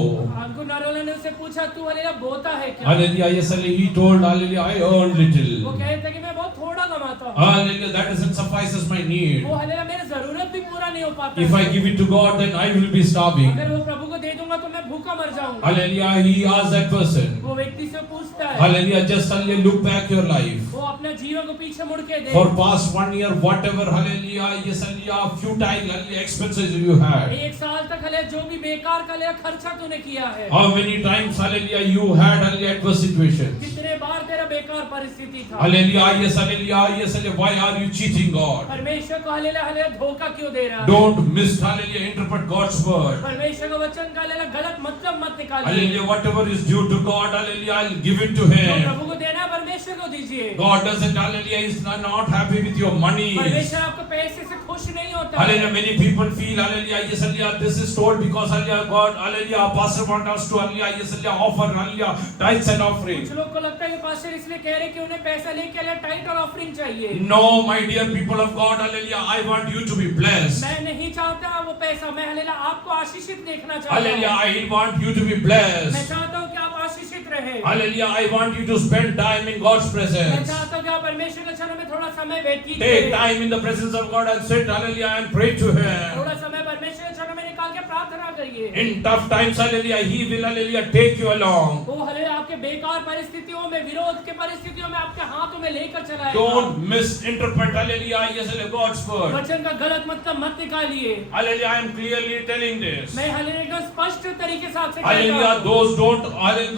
अंकुर नरोला ने उससे पूछा तू हालेलुया बोता है क्या? Hallelujah, yes, hallelujah, he told, hallelujah, I earn वो little. कहता है कि मैं बहुत थोड़ा कमाता हूँ, Hallelujah, that doesn't suffice as my need. वो हालेलुया मेरी जरूरत भी पूरा नहीं हो पाता If I give it to God, then I will be starving. अगर वो प्रभु को दे दूंगा तो मैं भूखा मर जाऊंगा। Hallelujah, he asked that person. वो व्यक्ति से पूछता है, Hallelujah, just hallelujah, look back your life. वो अपना जीवन को पीछे मुड़ के दे, For past 1 year, whatever, hallelujah, yes, hallelujah, futile, hallelujah, expenses you had. एक साल तक हालेलुया जो भी बेकार का हालेलुया खर्चा तूने किया है, How many times, hallelujah, you had hallelujah adverse situations? कितने बार तेरा बेकार परिस्थिति था। Hallelujah, yes, hallelujah, yes, hallelujah. Why are you cheating God? परमेश्वर को हालेलुया हालेलुया धोखा क्यों दे रहा है? Don't miss, hallelujah, interpret God's word. परमेश्वर का वचन का हालेलुया गलत मतलब मत निकालिए। Hallelujah, whatever is due to God, hallelujah, I'll give it to जो Him. प्रभु को देना है परमेश्वर को दीजिए। God doesn't, hallelujah, is not happy with your money. परमेश्वर आपको पैसे से खुश नहीं होता। Hallelujah, many people feel, hallelujah, yes, hallelujah, this is told because, hallelujah, God, hallelujah, our pastor wants us to, hallelujah, yes, hallelujah, offer, hallelujah, tithes and offering. कुछ लोग को लगता है कि पास्टर इसलिए कह रहे हैं कि उन्हें पैसा लेके हालेलुया टाइट और ऑफरिंग चाहिए। No, my dear people of God, hallelujah, I want you to be blessed. मैं नहीं चाहता वो पैसा, मैं हालेलुया आपको आशीषित देखना चाहता हूँ। Hallelujah, I want you to be मैं blessed. चाहता हूँ कि आप आशीषित रहे। Hallelujah, I want you to spend time in God's मैं presence. चाहता हूँ कि आप परमेश्वर के चरणों में थोड़ा समय व्यतीत Take करें। time in the presence of God and sit, hallelujah, and pray to Him. थोड़ा समय परमेश्वर के चरणों में निकाल के प्रार्थना करिए। In tough times, hallelujah, He will, hallelujah, take you along. वो हालेलुया आपके बेकार परिस्थितियों में, विरोध के परिस्थितियों में आपके हाथों में लेकर चलाएगा। Don't misinterpret, hallelujah, yes, hallelujah, God's word. वचन का गलत मतलब मत निकालिए। Hallelujah, I am clearly telling this. मैं हालेलुया एकदम स्पष्ट तरीके से आपसे कहता Hallelujah, हूँ,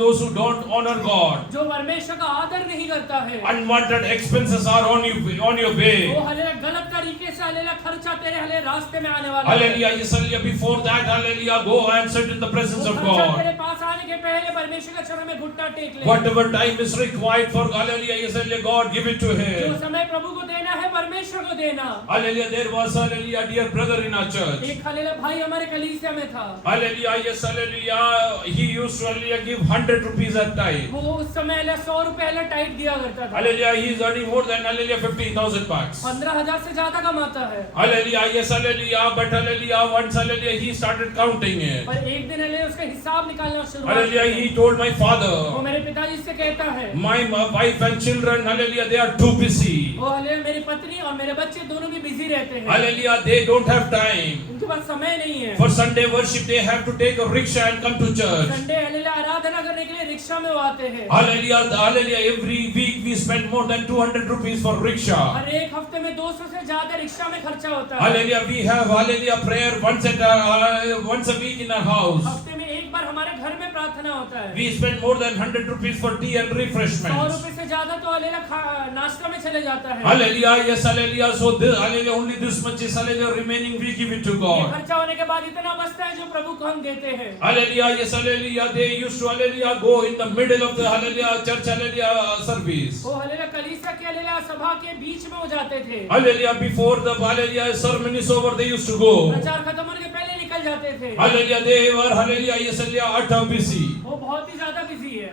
those who don't honor God. जो परमेश्वर का आदर नहीं करता है, Unwanted expenses are on your वो way. हालेलुया गलत तरीके से हालेलुया खर्चा तेरे हालेलुया रास्ते में आने वाला है। Hallelujah, yes, hallelujah, before that, hallelujah, go and sit in the presence वो of खर्चा God. तेरे पास आने के पहले परमेश्वर के चरणों में घुटना टेक ले। Whatever time is required for, hallelujah, yes, hallelujah, God, give it to जो Him. समय प्रभु को देना है परमेश्वर को देना। Hallelujah, there was, hallelujah, dear brother in our church. एक हालेलुया भाई हमारे कलीसिया में था। Hallelujah, yes, hallelujah, he used to, hallelujah, give 100 rupees at time. वो उस समय हालेलुया 100 रुपए हालेलुया टाइट दिया करता था। Hallelujah, he is earning more than, hallelujah, 15,000 bucks. 15,000 से ज्यादा कमाता है। Hallelujah, yes, hallelujah, but hallelujah, once, hallelujah, he started counting it. पर एक दिन हालेलुया उसका हिसाब निकालना शुरू Hallelujah, he told my वो father, मेरे पिताजी से कहता है, my wife and children, hallelujah, they are too busy. वो हालेलुया मेरी पत्नी और मेरे बच्चे दोनों भी बिजी रहते हैं। Hallelujah, they don't have time. उनके पास समय नहीं है। For Sunday worship, they have to take a rickshaw and come to church. Sunday hallelujah आराधना करने के लिए रिक्शा में वो आते हैं। Hallelujah, hallelujah, every week we spend more than 200 rupees for rickshaw. हर एक हफ्ते में 200 से ज्यादा रिक्शा में खर्चा होता है। Hallelujah, we have, hallelujah, prayer once a week in our house. हफ्ते में एक बार हमारे घर में प्रार्थना होता है। We spend more than 100 rupees for tea and 100 refreshments. रुपए से ज्यादा तो हालेलुया नाश्ता में चले जाता है। Hallelujah, yes, hallelujah. So this, hallelujah, only this much is, hallelujah, remaining we give it to ये God. खर्चा होने के बाद इतना बचता है जो प्रभु को हम देते हैं। Hallelujah, yes, hallelujah. They used to, hallelujah, go in the middle of the, hallelujah, church, hallelujah, service. वो हालेलुया कलीसिया के हालेलुया सभा के बीच में हो जाते थे। Hallelujah, before the, hallelujah, sermon is over, they used to go. प्रचार खत्म होने के पहले निकल जाते थे। Hallelujah, they were, hallelujah, yes, hallelujah, utter busy. वो बहुत ही ज्यादा बिजी है।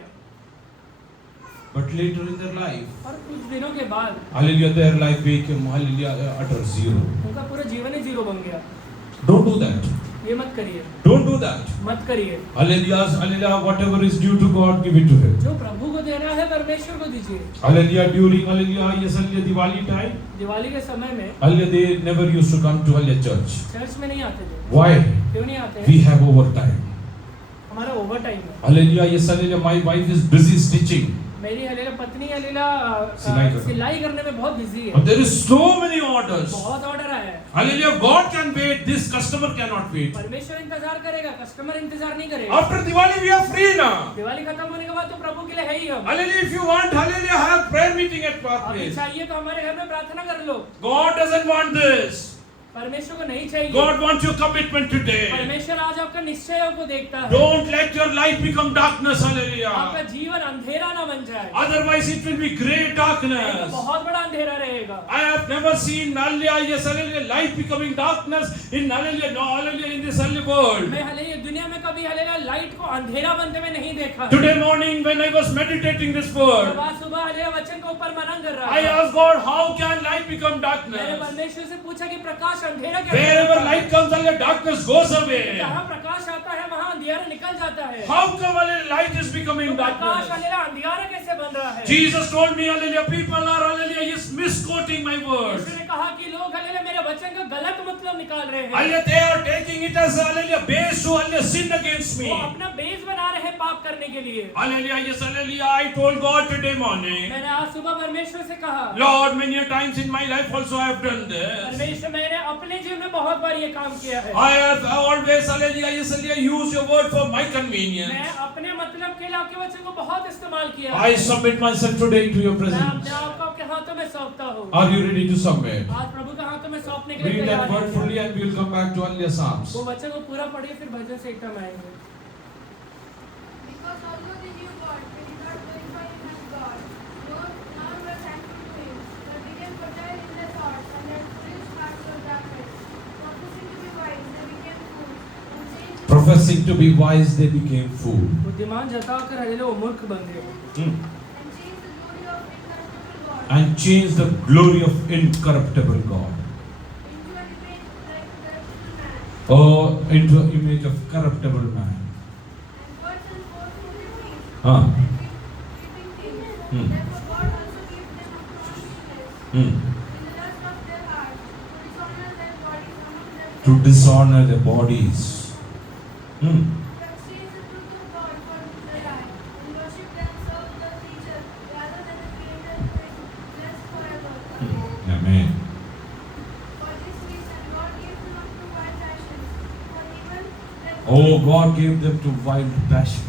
But later in their life, और कुछ दिनों के बाद hallelujah, their life became, hallelujah, utter zero. उनका पूरा जीवन ही जीरो बन गया। Don't do that. ये मत करिए, Don't do that. मत करिए। Hallelujah, hallelujah, whatever is due to God, give it to Him. जो प्रभु को देना है परमेश्वर को दीजिए। Hallelujah, during, hallelujah, yes, hallelujah, Diwali time, Diwali के समय में hallelujah, they never used to come to, hallelujah, church. Church में नहीं आते थे। Why? क्यों नहीं आते We हैं? have overtime. हमारा ओवर टाइम है। Hallelujah, yes, hallelujah, my wife is busy stitching. मेरी हालेलुया पत्नी हालेलुया सिलाई सिलाई करने में बहुत बिजी है। But there is so many orders. बहुत ऑर्डर आया है। Hallelujah, God can wait, this customer cannot wait. परमेश्वर इंतजार करेगा, कस्टमर इंतजार नहीं करेगा। After Diwali, we are free now. Diwali खत्म होने के बाद तो प्रभु के लिए है ही हम। Hallelujah, if you want, hallelujah, have prayer meeting at our अभी place. चाहिए तो हमारे घर में प्रार्थना कर लो। God doesn't want this. परमेश्वर को नहीं चाहिए। God wants your commitment today. परमेश्वर आज आपका निश्चयों को देखता है। Don't let your life become darkness, आपका hallelujah. जीवन अंधेरा ना बन जाए। Otherwise, it will be great नहीं तो darkness. बहुत बड़ा अंधेरा रहेगा। I have never seen, hallelujah, yes, hallelujah, life becoming darkness in, hallelujah, no, hallelujah, in this hallelujah world. मैं हालेलुया दुनिया में कभी हालेलुया लाइट को अंधेरा बनते हुए नहीं देखा। Today morning, when I was meditating this word, सुबह सुबह हालेलुया वचन के ऊपर मनन कर रहा I था। asked God, how can light become मैंने darkness? परमेश्वर से पूछा कि प्रकाश अंधेरा कैसे Wherever बनता है? light comes, hallelujah, darkness goes away. जहाँ प्रकाश आता है वहाँ अंधेरा निकल जाता है। How come, hallelujah, light is becoming तो प्रकाश darkness? हालेलुया अंधेरा कैसे बन रहा है? Jesus told me, hallelujah, people are, hallelujah, yes, misquoting my words. यीशु ने कहा कि लोग हालेलुया मेरे वचन का गलत मतलब निकाल रहे हैं। Hallelujah, they are taking it as hallelujah base to hallelujah sin against me. वो अपना बेस बना रहे हैं पाप करने के लिए। Hallelujah, yes, hallelujah. I told God today morning, मैंने आज सुबह परमेश्वर से कहा, Lord, many a times in my life also I have done this. परमेश्वर मैंने अपने जीवन में बहुत बार ये काम किया है। I have always, hallelujah, yes, hallelujah, used your word for my convenience. मैं अपने मतलब के लिए आपके वचन को बहुत इस्तेमाल किया है। I submit myself today to your मैं presence. अपने आप को आपके हाथों में सौंपता हूँ। Are you ready to submit? आज प्रभु के हाथों में सौंपने के लिए Read तैयार that word हैं। fully and we will come back to hallelujah Psalms. वो वचन को पूरा पढ़िए फिर भजन से एकदम आएंगे। Because although they knew God, they did not glorify Him as God, nor were thankful to Him, but became fertile in their thoughts, and their foolish hearts were darkened. Professing to be wise, they became fools, Professing to be wise, they became fools. बुद्धिमान जताकर hallelujah वो मूर्ख बन गए and changed the glory of incorruptible God And changed the glory of incorruptible God. into an image like the image of man. Oh, into an image of corruptible man. And words and forceful things, Ah. creeping things. Hmm. Therefore God also gave them up to uncleanness Hmm. in the lust of their hearts, To dishonor their bodies. Hmm. to exchange the truth of God for the lie, and worship and serve the creature rather than the Creator who is blessed forever. Hmm. Amen. For this reason God gave them up to wild passions, for even their Oh, God gave them to wild passions.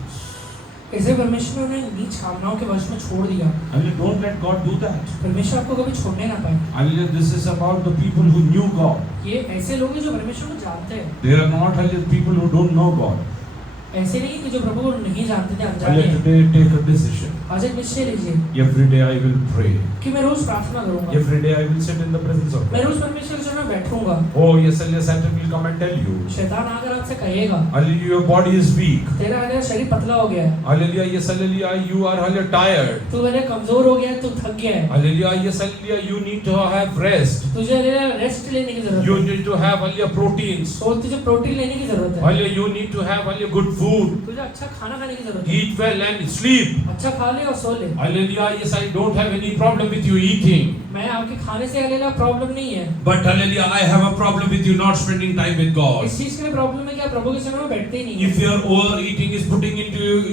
ऐसे परमेश्वर ने नीच कामनाओं के वश में छोड़ दिया। Hallelujah, don't let God do that. परमेश्वर आपको कभी छोड़ने ना पाए। Hallelujah, this is about the people who knew God. ये ऐसे लोग हैं जो परमेश्वर को जानते हैं। They are not hallelujah people who don't know God. ऐसे नहीं कि जो प्रभु को नहीं जानते थे, अनजाने Hallelujah, हैं। today take a decision. आज एक निश्चय लीजिए Every day I will pray. कि मैं रोज प्रार्थना करूंगा। Every day I will sit in the presence of मैं God. रोज परमेश्वर के सामने बैठूंगा। Oh, yes, hallelujah, Satan will come and tell you. शैतान आकर आपसे कहेगा, Hallelujah, your body is weak. तेरा हल्ले शरीर पतला हो गया है, Hallelujah, yes, hallelujah, you are hallelujah tired. तू हल्ले कमजोर हो गया है, तू थक गया है, Hallelujah, yes, hallelujah, you need to have rest. तुझे हल्ले रेस्ट लेने की जरूरत You है, need to have hallelujah proteins. और तुझे प्रोटीन लेने की जरूरत है, Hallelujah, you need to have hallelujah good food. तुझे अच्छा खाना खाने की जरूरत है, Eat well and sleep. अच्छा खा ले और सो ले। Hallelujah, yes, I don't have any problem with you eating. मैं आपके खाने से हल्ले प्रॉब्लम नहीं है, But hallelujah, I have a problem with you not spending time with God. इस चीज के लिए प्रॉब्लम है कि आप प्रभु के सामने बैठते ही नहीं If है। your overeating is putting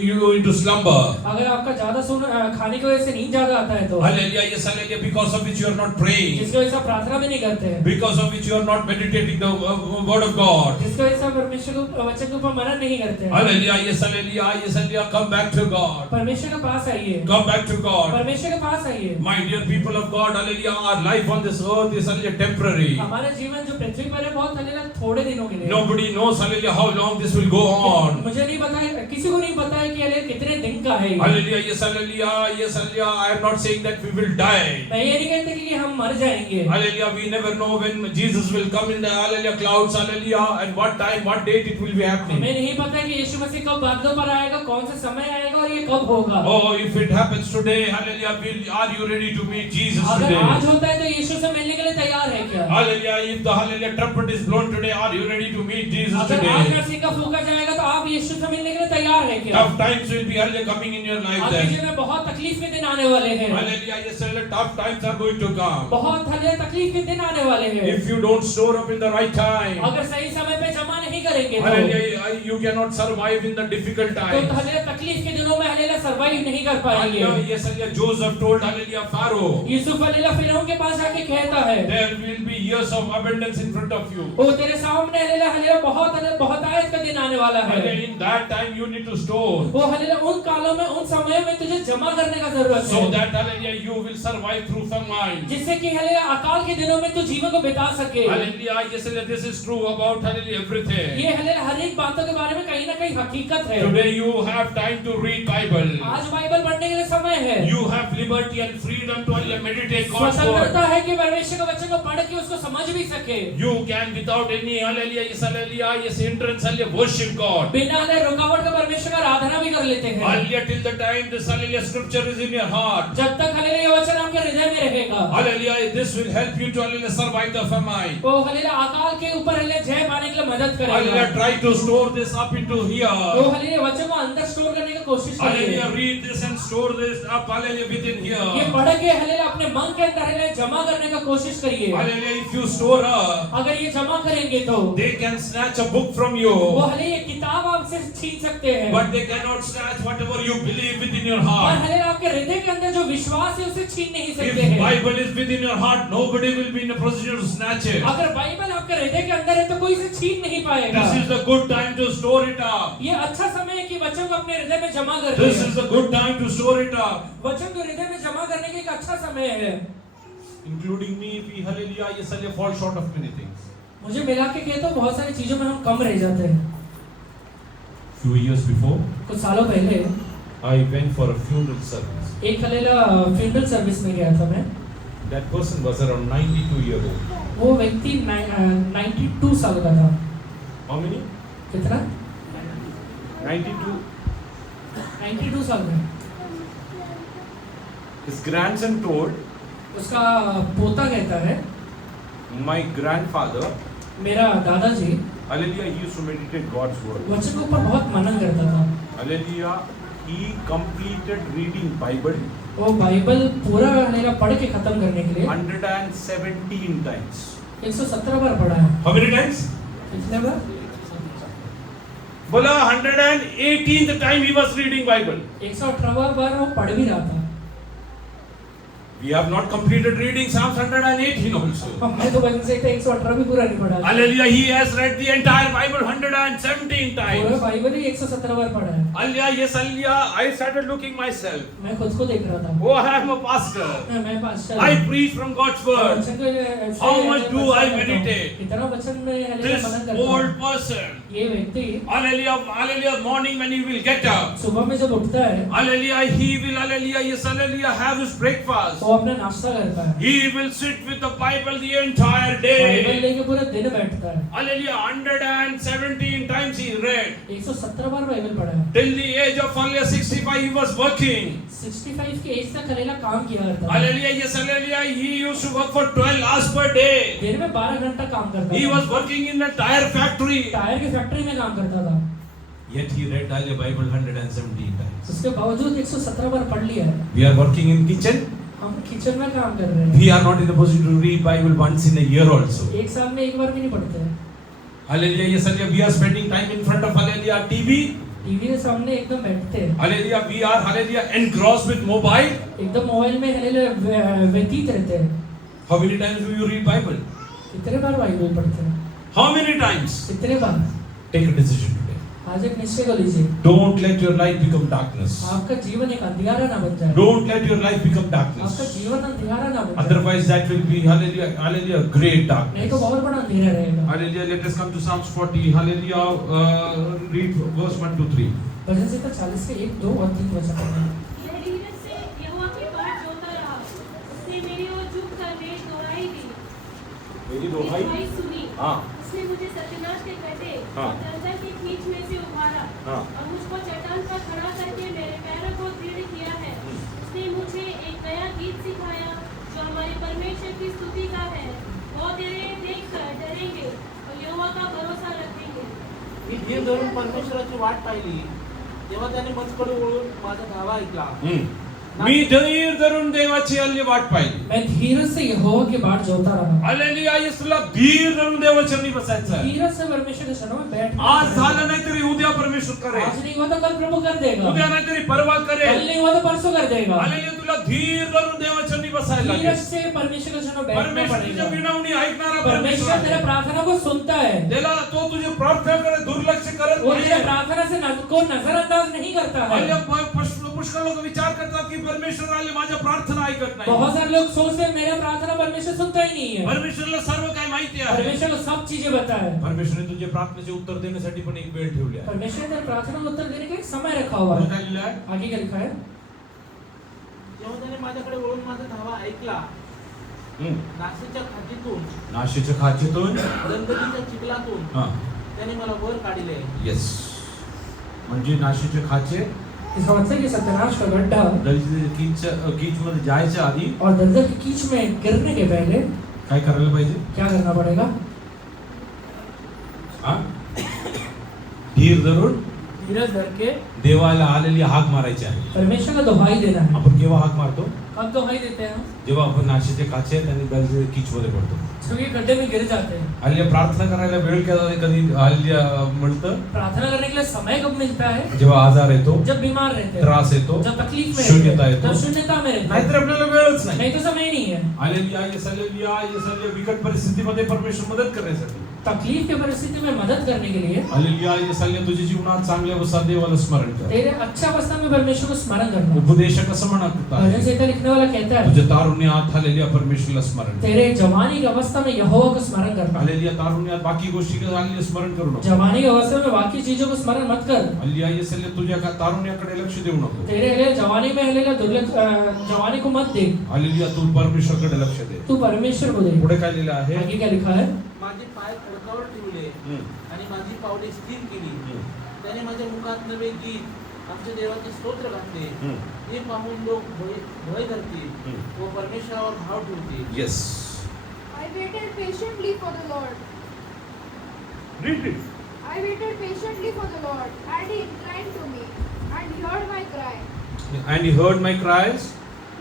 you into slumber. अगर आपका ज्यादा खाने की वजह से नींद ज्यादा आता है तो Hallelujah, yes, hallelujah, because of which you are not praying. जिसकी वजह से आप प्रार्थना भी नहीं करते हैं, Because of which you are not meditating the word of God. जिसकी वजह से आप परमेश्वर को वचन के ऊपर मनन नहीं करते हैं। Hallelujah, yes, hallelujah, yes, hallelujah, come back to God. परमेश्वर के पास आइए, Come back to God. परमेश्वर के पास आइए। My dear people of God, hallelujah, our life on this earth is hallelujah temporary. हमारा जीवन जो पृथ्वी पर है बहुत हल्ले थोड़े दिनों के लिए। Nobody knows, hallelujah, how long this will go on. मुझे नहीं पता है, किसी को नहीं पता है कि हल्ले कितने दिन का है ये। Hallelujah, yes, hallelujah, yes, hallelujah. I am not saying that we will die. मैं ये नहीं कहता कि हम मर जाएंगे। Hallelujah, we never know when Jesus will come in the hallelujah clouds, hallelujah, and what time, what date it will be happening. हमें नहीं पता कि यीशु मसीह कब बादलों पर आएगा, कौन सा समय आएगा और ये कब होगा। Oh, if it happens today, hallelujah, are you ready to meet Jesus अगर today? आज होता है तो यीशु से मिलने के लिए तैयार है क्या? Hallelujah, if the hallelujah trumpet is blown today, are you ready to meet Jesus अगर आज today? नरसिंह का फूंका जाएगा तो आप यीशु से मिलने के लिए तैयार है क्या? Tough times will be hallelujah coming in your life आपके then. जीवन में बहुत तकलीफ के दिन आने वाले हैं, Hallelujah, yes, hallelujah, tough times are going to come. बहुत हल्ले तकलीफ के दिन आने वाले हैं। If you don't store up in the right time, अगर सही समय पे जमा नहीं करेंगे तो hallelujah, you cannot survive in the difficult तो times. हल्ले तकलीफ के दिनों में हल्ले सर्वाइव नहीं कर पाएंगे। Hallelujah, yes, hallelujah, Joseph told hallelujah Pharaoh, Yusuf हल्ले फिरौन के पास आके कहता है, there will be years of abundance in front of you. वो तेरे सामने हल्ले बहुत आयत का दिन आने वाला है। Hallelujah, in that time you need to store. वो हल्ले उन कालों में, उन समयों में तुझे जमा करने का जरूरत So है, that hallelujah you will survive through famine. जिससे कि हल्ले अकाल के दिनों में तू जीवन को बिता सके। Hallelujah, yes, hallelujah, this is true about hallelujah everything. ये हल्ले हर एक बातों के बारे में कहीं ना कहीं हकीकत है। Today you have time to read Bible. आज बाइबल पढ़ने के लिए समय है। You have liberty and freedom to hallelujah meditate God's स्वतंत्रता word. है कि परमेश्वर के वचन को पढ़ के उसको समझ भी सके। You can without any hallelujah, yes, hindrance, hallelujah, worship God. बिना रुकावट के परमेश्वर का आराधना भी कर लेते हैं। Hallelujah, till the time this hallelujah scripture is in your heart. जब तक हल्ले ये वचन आपके हृदय में रहेगा, जाएगा। Hallelujah. This will help you to hallelujah, survive the famine. वो हालेलुया अकाल के ऊपर हालेलुया जय पाने के लिए मदद करेगा। Hallelujah. Try to store this up into here. वो हालेलुया वचन को अंदर स्टोर करने की कोशिश करिए। Hallelujah. Read this and store this up. Hallelujah. Within ये here. पढ़ के हालेलुया अपने मन के अंदर हालेलुया जमा करने का कोशिश करिए। Hallelujah. If you store up, अगर ये जमा करेंगे तो they can snatch a book from you. वो हालेलुया किताब आपसे छीन सकते हैं। But they cannot snatch whatever you believe within your और heart. हालेलुया आपके हृदय के अंदर जो विश्वास है उसे छीन नहीं सकते If हैं। Bible is within your heart, nobody will be in a position to snatch it. अगर बाइबल आपके हृदय के अंदर है तो कोई इसे छीन नहीं पाएगा। This is the good time to store it up. ये अच्छा समय है कि वचन को अपने हृदय में जमा कर This दें। is the good time to store it up. वचन को हृदय में जमा करने का एक अच्छा समय है। Including me, we hallelujah, yes, I fall short of many things. मुझे मिला के कहे तो बहुत सारी चीजों में हम कम रह जाते हैं। Few years before, कुछ सालों पहले I went for a funeral service. एक हालेलुया फ्यूनरल सर्विस में गया था मैं। That person was around 92 years old. वो व्यक्ति 92 साल का था। How many? कितना? 92. 92 साल का। His grandson told, उसका पोता कहता है my grandfather, मेरा दादाजी hallelujah, he used to meditate God's word. वचन के ऊपर बहुत मनन करता था। Hallelujah, he completed reading Bible वो बाइबल पूरा हालेलुया पढ़ के खत्म करने के लिए 117 times. 117 बार पढ़ा है। How many times? कितने बार? बोला 118th time he was reading Bible. 118 बार वो पढ़ भी रहा था। We have not completed reading Psalms 118 also. मैं तो वचन से 118 भी पूरा नहीं पढ़ा। Hallelujah, he has read the entire Bible 117 पूरा times. बाइबल ही 117 बार पढ़ा है। Hallelujah, yes, hallelujah. I started looking myself. मैं खुद को देख रहा था। Oh, I am a pastor. मैं pastor I preach from God's word. वचन को ऐसे How much do I प्रचार करता हूँ। meditate? इतना वचन में हालेलुया This मनन करता हूँ। old person, ये व्यक्ति hallelujah, hallelujah, morning when he will get up, सुबह में जब उठता है hallelujah, he will, hallelujah, yes, hallelujah, have his breakfast. वो अपना नाश्ता करता है। He will sit with the Bible the entire Bible day. लेके पूरे दिन बैठता है। Hallelujah, 117 times he read. 117 bar Bible पढ़ा है। Till the age of hallelujah 65 he was working. 65 के एज तक हालेलुया काम किया करता था। Hallelujah, yes, hallelujah, he used to work for 12 hours per day. दिन में 12 घंटा काम करता He था। was working in a tire factory. Tyre की फैक्ट्री में काम करता था। Yet he read the Bible 117 times. उसके बावजूद 117 बार पढ़ लिया है। We are working in kitchen. हम किचन में काम कर रहे हैं। We are not in the position to read Bible once in a year also. एक साल में एक बार भी नहीं पढ़ते हैं। Hallelujah, yes, hallelujah, we are spending time in front of hallelujah TV. TV के सामने एकदम बैठते हैं। Hallelujah, we are hallelujah engrossed with mobile. एकदम मोबाइल में हालेलुया व्यतीत रहते हैं। How many times do you read Bible? कितने बार बाइबल पढ़ते हैं? How many times? कितने बार? Take a decision today. आज एक निश्चय को लीजिए। Don't let your life become darkness. आपका जीवन एक अंधियारा ना बन जाए। Don't let your life become आपका darkness. जीवन अंधियारा ना बन जाए। Otherwise, that will be hallelujah, hallelujah, great नहीं darkness. तो बहुत बड़ा अंधेरा रहेगा। Hallelujah. Let us come to Psalms 40. Hallelujah. Read verse 1 to 3. भजन संहिता 40 के 1, 2 और 3 वचन हैं। मैं धीरज से यहोवा की बाट जोता रहा। उसने मेरी ओर झुक कर मेरी दुहाई दी। मेरी दुहाई सुनी। हाँ. उसने मुझे सत्यानाश के गड्ढे हाँ. और दलदल की कीच में से उबारा हाँ. और मुझको चट्टान पर खड़ा करके मेरे पैरों को दृढ़ किया है। उसने मुझे एक नया गीत सिखाया जो हमारे परमेश्वर की स्तुति का है। बहुत देखकर डरेंगे और यहोवा का भरोसा रखेंगे। मी धीर धरून परमेश्वराची वाट पाहिली तेव्हा त्याने मजकडे वळून माझा धावा ऐकला. मी धीर धरून देवाची हल्ली वाट पाहिली. मैं धीरज से यहोवा की बाट जोता रहा। हालेलुया, येशूला धीर धरून देवाच्या चरणी बसायचं. धीरज से परमेश्वर के चरणों में बैठ। आज झालं नाही तरी उद्या परमेश्वर करेल. आज नहीं हुआ तो कल प्रभु कर देगा। उद्या नाही तरी परवा कल करेल. नहीं हुआ तो परसों कर देगा। हालेलुया, तुला धीर धरून देवाच्या चरणी बसायला धीरज लागेल. से परमेश्वर के चरणों में बैठना परमेश्वर तुझ्या पड़ेगा। विनवणी ऐकणारा परमेश्वर परमेश्वर तेरे आहे. प्रार्थना को सुनता है। त्याला तो तुझे प्रार्थनेकडे दुर्लक्ष करत वो तेरे नाही. प्रार्थना से को नजरअंदाज नहीं करता है। हालेलुया, पुष्कळ लोक विचार करतात की परमेश्वर आले माझ्या प्रार्थना ऐकत नाही. बहुत सारे लोग सोचते हैं मेरा प्रार्थना परमेश्वर सुनता ही नहीं है। परमेश्वरला सर्व काही माहिती आहे. परमेश्वर को सब चीजें पता है। परमेश्वरने तुझे प्रार्थनेचे उत्तर देण्यासाठी पण एक वेळ ठेवली आहे. परमेश्वर ने तेरे प्रार्थना को उत्तर देने का एक समय रखा हुआ पुढे है। काय लिहिलं आहे? आगे क्या लिखा है? तेव्हा त्याने माझ्याकडे वळून माझा धावा ऐकला. नासीच्या खाचीतून नाशीच्या खाचेतून दलदलीच्या चिखलातून हा त्याने मला वर काढले. येस, म्हणजे नाशीचे खाचे इसका मतलब कि सत्यानाश का गड्ढा दलदलीच्या कीचमध्ये जायच्या आधी और दलदल की कीच में गिरने के पहले काय करायला पाहिजे? क्या करना पड़ेगा? हा? धीर धरून धीरज धर के देवाला आलेली हाक मारायची आहे. परमेश्वर का दोहाई देना है. आपण केव्हा हाक मारतो? कब दोहाई देते हैं हम? जेव्हा आपण नाशिचे काचे आहेत आणि दलदली कीचमध्ये पडतो. जब ये गड्ढे में गिर जाते हैं. हल्ली प्रार्थना करायला वेळ कधी हल्ली म्हणतं प्रार्थना करने के लिए समय कब मिलता है? जेव्हा आजार येतो, जब बीमार रहते हैं, त्रास येतो, जब तकलीफ में शून्यता रहते हैं, येतो, तब शून्यता में रहते हैं. नाहीतर आपल्याला वेळच नाही. नहीं तो समय नहीं है. हालेलुया, येसल्लेलुया, येसल्ले बिकट परिस्थितीमध्ये परमेश्वर मदत करण्यासाठी. तकलीफ की परिस्थिति में मदद करने के लिए हालेलुया, येसल्ले तुझ्या जीवनात चांगल्या अवस्था देवाला स्मरण कर. तेरे अच्छा अवस्था में परमेश्वर को स्मरण करना. उपदेशक असं म्हणत होता, भजन संहिता लिखने वाला कहता है तुझ्या तारुण्यात हालेलुया परमेश्वरला स्मरण कर. तेरे जवानी की अवस्था में यहोवा को स्मरण करना. हालेलुया, तारुण्यात बाकी गोष्टी हालेलुया स्मरण करू नको. जवानी की अवस्था में बाकी चीजों को स्मरण मत कर. हालेलुया, येसल्ले तुझ्या तारुण्याकडे लक्ष देऊ नको. तेरे लिए जवानी में हलेला जवानी को मत दे. हालेलुया, तू परमेश्वरकडे लक्ष दे. तू परमेश्वर को दे. पुढे काय लिहिलं आहे? आगे क्या लिखा है? माझे पाय खडकावर ठेवले आणि माझी पावले स्थिर केली. त्याने माझ्या मुखात नवे गीत आमच्या देवाचे स्तोत्र घातले. हे पाहून लोक भय धरतील व परमेश्वरावर भाव ठेवतील. Yes. I waited patiently for the Lord. Read it. I waited patiently for the Lord, and He inclined to me, and He heard my cry. And he heard my cries.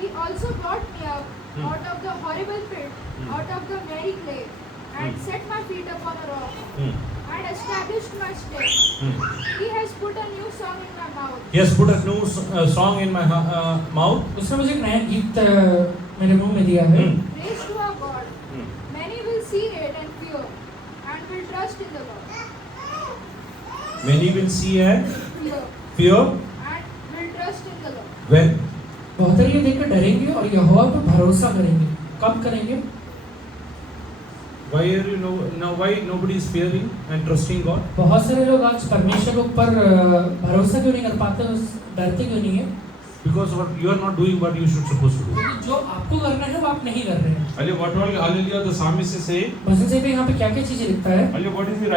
He also brought me up out of the horrible pit, out of the very clay, and set my feet upon a rock, and established my steps. He has put a new song in my mouth. He has put a new song in my mouth. उसने मुझे एक नया गीत मेरे मुंह में दिया है. Praise to our God. Many will see it and fear, and will trust in the Lord. Many will see and Fear, fear and will trust in the Lord. when. बहुत सारे ये देखकर डरेंगे और यहोवा पर भरोसा करेंगे. कब करेंगे? Why are you now? Why nobody is fearing and trusting God? बहुत सारे लोग आज परमेश्वर के ऊपर भरोसा क्यों नहीं कर पाते, डरते क्यों नहीं है? Because you are not doing what you should supposed to do. क्योंकि जो आपको करना है वो आप नहीं कर रहे हैं. Hallelujah, what all hallelujah the psalmist is saying. भजन संहिता यहाँ पे क्या क्या चीजें लिखता है? Hallelujah, what is he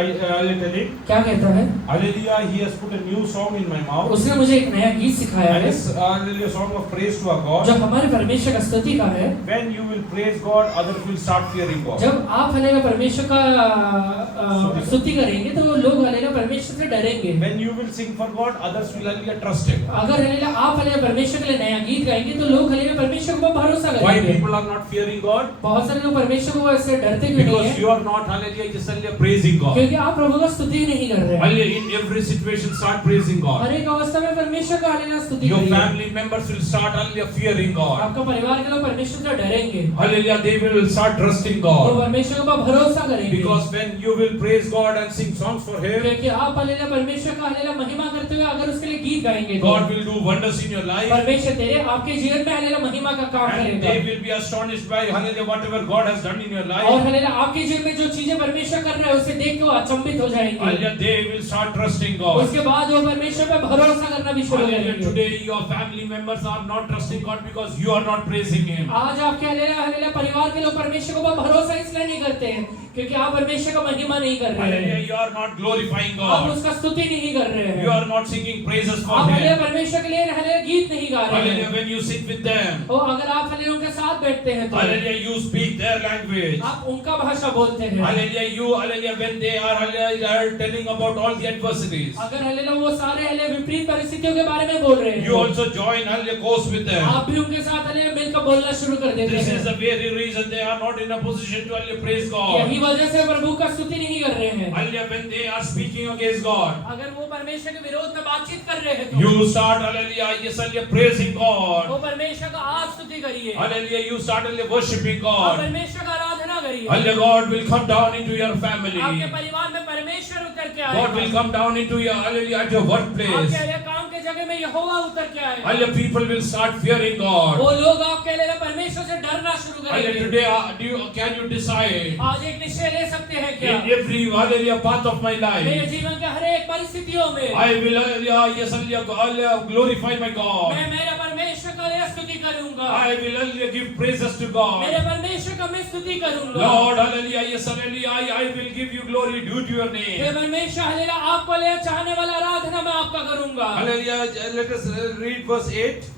telling? क्या कहता है? Hallelujah, he has put a new song in my mouth. उसने मुझे एक नया गीत सिखाया And है it's hallelujah song of praise to our God. जो हमारे परमेश्वर का स्तुति का है. When you will praise God, others will start fearing God. जब आप हलेला परमेश्वर का स्तुति करेंगे तो वो लोग हलेला परमेश्वर से डरेंगे. When you will sing for God, others will hallelujah trust Him. अगर हलेला आप हलेला परमेश्वर के लिए नया गीत गाएंगे तो लोग हलेला परमेश्वर पर भरोसा Why करेंगे. people are not fearing God? बहुत सारे लोग परमेश्वर को ऐसे डरते क्यों नहीं Because है? you are not hallelujah just hallelujah praising God. क्योंकि आप प्रभु का स्तुति नहीं कर रहे हैं. Hallelujah, in every situation start praising God. हर एक अवस्था में परमेश्वर का हलेला स्तुति Your करिए. family members will start hallelujah fearing God. आपका परिवार के लोग परमेश्वर से डरेंगे. Hallelujah, they will start trusting वो God. परमेश्वर पर भरोसा करेंगे. Because when you will praise God and sing songs for Him, क्योंकि आप हलेला परमेश्वर का हलेला महिमा करते हुए अगर उसके लिए गीत गाएंगे तो God will do wonders in your life. परमेश्वर तेरे आपके जीवन में हलेला महिमा का काम And करेगा. they will be astonished by hallelujah whatever God has done in your और life. हलेला आपके जीवन में जो चीजें परमेश्वर कर रहा है उसे देख के वो अचंभित हो जाएंगे. Hallelujah, they will start trusting God. उसके बाद वो परमेश्वर पर भरोसा करना भी शुरू Hallelujah, करेंगे. today your family members are not trusting God because you are not praising Him. आज आपके हलेला हलेला परिवार के लोग परमेश्वर को भरोसा इसलिए नहीं करते हैं क्योंकि आप परमेश्वर का महिमा नहीं कर रहे Hallelujah, हैं. you are not glorifying आप God. उसका स्तुति नहीं कर रहे You हैं. are not singing praises for आप हलेला Him. परमेश्वर के लिए हलेला गीत नहीं गा रहे Hallelujah, हैं. when you sit with them, और अगर आप हलेला उनके साथ बैठते हैं तो hallelujah, you speak their language. आप उनका भाषा बोलते हैं. Hallelujah, hallelujah, when they are hallelujah telling about all the adversities, अगर हलेला वो सारे हलेला विपरीत परिस्थितियों के बारे में बोल रहे हैं you also join hallelujah course with them. आप भी उनके साथ हलेला मिलकर बोलना शुरू कर देते This is हैं. the very reason they are not in a position to hallelujah praise God. यही वजह से प्रभु का स्तुति नहीं कर रहे हैं. Hallelujah, when they are speaking against God, अगर वो परमेश्वर के विरोध में बातचीत कर रहे हैं तो you start hallelujah, yes, hallelujah, praising वो God. परमेश्वर का आप स्तुति करिए. Hallelujah, you start hallelujah, worshiping आप God. परमेश्वर का आराधना करिए. Hallelujah, God will come down into your आपके family. परिवार में परमेश्वर उतर के God will आएगा. come down into your hallelujah at your workplace. आपके हर काम के जगह में यहोवा उतर के आएगा. Hallelujah, people will start fearing God. वो लोग आपके लिए परमेश्वर से डरना शुरू Hallelujah, करेंगे. today can you decide आज एक निश्चय ले सकते हैं क्या? in every hallelujah path of my मेरे life, जीवन के हर एक परिस्थितियों में I will hallelujah, yes, hallelujah, glorify my God. मैं मेरे परमेश्वर का मैं स्तुति करूंगा। I will hallelujah give praises to God. मेरे परमेश्वर का मैं स्तुति करूंगा। Lord, hallelujah, yes, hallelujah, I will give you glory due to your name. हे परमेश्वर हालेलुया आपको ले चाहने वाला आराधना मैं आपका करूंगा। Hallelujah, let us read verse 8.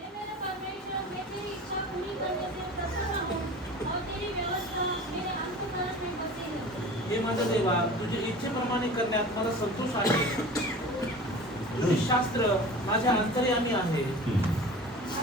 हे मेरे परमेश्वर, मैं तेरी इच्छा पूरी करने से प्रसन्न हूँ और तेरी व्यवस्था मेरे अंतःकरण में बसी है। हे माझा देवा, तुझे इच्छेप्रमाणे करण्यात मला संतोष आहे. तुझे शास्त्र माझ्या अंतर्यामी आहे.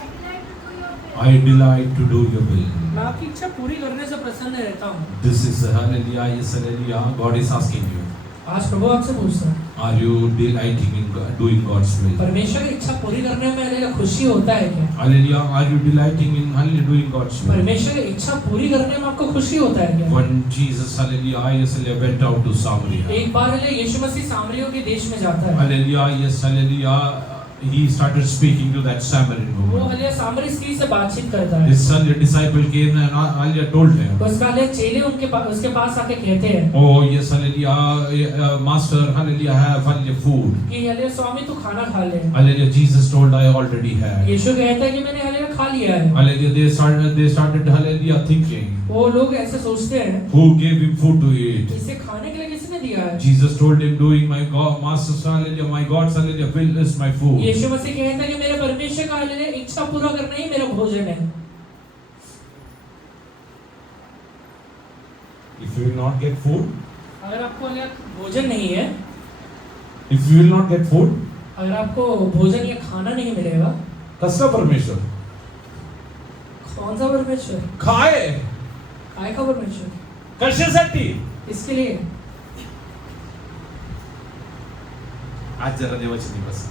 I delight to do your will. I delight to do your will. मैं आपकी इच्छा पूरी करने से प्रसन्न रहता हूँ। This is hallelujah, yes, hallelujah. God is asking you. आज प्रभु आपसे पूछता है Are you delighting in doing God's will? परमेश्वर की इच्छा पूरी करने में हालेलुया खुशी होता है क्या? Hallelujah. Are you delighting in hallelujah doing God's will? परमेश्वर की इच्छा पूरी करने में आपको खुशी होता है क्या? When Jesus, hallelujah, yes, hallelujah, went out to Samaria. एक बार हालेलुया यीशु मसीह सामरियों के देश में जाता है। Hallelujah, yes, hallelujah. He started speaking to that Samaritan वो woman. हालेलुया सामरी स्त्री से बातचीत करता है। His son, your disciple came and hallelujah told him, उसका हालेलुया चेले उसके पास आके कहते हैं oh yes, hallelujah, master, hallelujah, have hallelujah food. कि हालेलुया स्वामी तू खाना खा ले। Hallelujah, Jesus told, I already had. यीशु कहता है कि मैंने हालेलुया खा लिया है। Hallelujah, they started hallelujah thinking, वो लोग ऐसे सोचते हैं who gave him food to eat? इसे खाने के लिए किसने दिया है? Jesus told him, doing my God, master's hallelujah, my God's hallelujah will is my food. यीशु मसीह कहता है कि मेरे परमेश्वर का हालेलुया इच्छा पूरा करना ही मेरा भोजन है। If you will not get food, अगर आपको हालेलुया भोजन नहीं है, if you will not get food, अगर आपको भोजन या खाना नहीं मिलेगा, कसला परमेश्वर? कौन सा परमेश्वर? काय काय का परमेश्वर? कशासाठी? इसके लिए आज जरा देवाची दिवस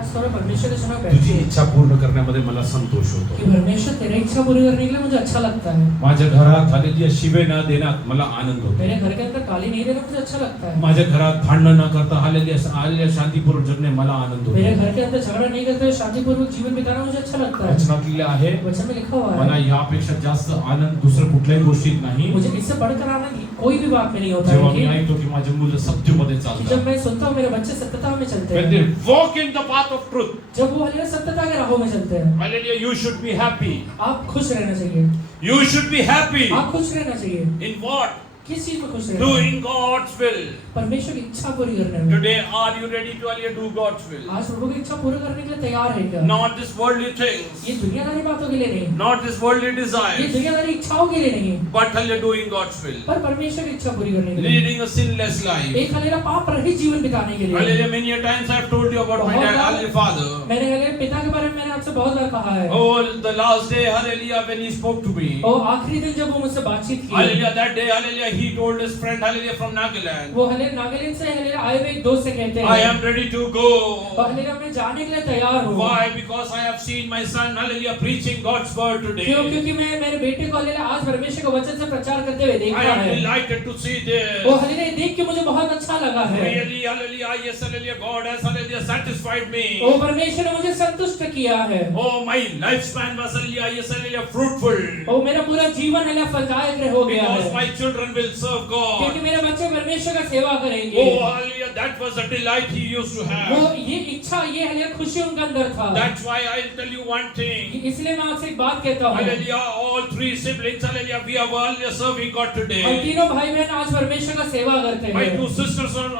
आज थोड़ा परमेश्वर के सुना तुझी बैठिए इच्छा पूर्ण करण्यामध्ये मला संतोष होतो. कि परमेश्वर तेरी इच्छा पूरी करने के लिए मुझे अच्छा लगता है। माझ्या घरात हालेलुया शिवे न देण्यात मला आनंद होतो. मेरे घर के अंदर गाली नहीं देना मुझे अच्छा लगता है। माझ्या घरात भांडण न करता हालेलुया शांतीपूर्वक जगणे मला आनंद मेरे होतो. घर के अंदर झगड़ा नहीं करते हुए शांतिपूर्वक जीवन बिताना मुझे अच्छा लगता है। वचनात लिहिले आहे, वचन में लिखा हुआ मला है यापेक्षा जास्त आनंद दुसऱ्या कुठल्याही गोष्टीत नाही. मुझे इससे बढ़कर आनंद कोई भी बात में नहीं होता जेव्हा है मी कि ऐकतो की माझे मुलं सत्यमध्ये जब चालतात. मैं सुनता हूँ मेरे बच्चे सत्यता में चलते When they हैं, walk in the path of truth, जब वो हालेलुया सत्यता के राहों में चलते हैं, hallelujah, you should be happy. आप खुश रहना चाहिए। You should be happy. आप खुश रहना चाहिए। In what? किस चीज में खुश रहना? Doing God's will. परमेश्वर की इच्छा पूरी करने में। Today, are you ready to hallelujah do God's will? आज प्रभु की इच्छा पूरी करने के लिए तैयार है क्या? Not this worldly things, ये दुनियादारी बातों के लिए नहीं, not this worldly ये desires, दुनियादारी इच्छाओं के लिए नहीं, but hallelujah doing God's will. पर परमेश्वर की इच्छा पूरी करने के लिए। Leading a sinless life. एक हालेलुया पाप रहित जीवन बिताने के लिए। Hallelujah, many a times I've told you about my dad, hallelujah, father. मैंने हालेलुया पिता के बारे में मैंने आपसे बहुत बार कहा है। Oh, the last day, hallelujah, when he spoke to me. और आखिरी दिन जब वो मुझसे बातचीत की, Hallelujah, that day, hallelujah, he told his friend, hallelujah, from Nagaland, वो हालेलुया नागालैंड से हालेलुया आए हुए एक दोस्त से कहते I हैं, am ready to और go. हालेलुया मैं जाने के लिए तैयार हूँ। Why? Because I have seen my son, hallelujah, preaching God's word क्यों? today. क्योंकि मैं मेरे बेटे को हालेलुया आज परमेश्वर के वचन से प्रचार करते हुए I देखा am है। delighted to see वो this. हालेलुया देख के मुझे बहुत अच्छा लगा है। Really, hallelujah, yes, hallelujah, God has, hallelujah, satisfied me. वो परमेश्वर ने मुझे संतुष्ट किया है। Oh, my lifespan was, hallelujah, yes, hallelujah, fruitful. वो मेरा पूरा जीवन हालेलुया फलदायक हो गया Because है। my children will serve क्योंकि God. मेरे बच्चे परमेश्वर का सेवा करेंगे। Oh, hallelujah, that was a delight he used to वो have. ये इच्छा ये हालेलुया खुशी उनके अंदर था। That's why I'll tell you one thing. इसलिए मैं आपसे एक बात कहता हूँ, Hallelujah, all three siblings, hallelujah, we are all serving God हम today. तीनों भाई बहन आज परमेश्वर का सेवा करते My हैं। two sisters are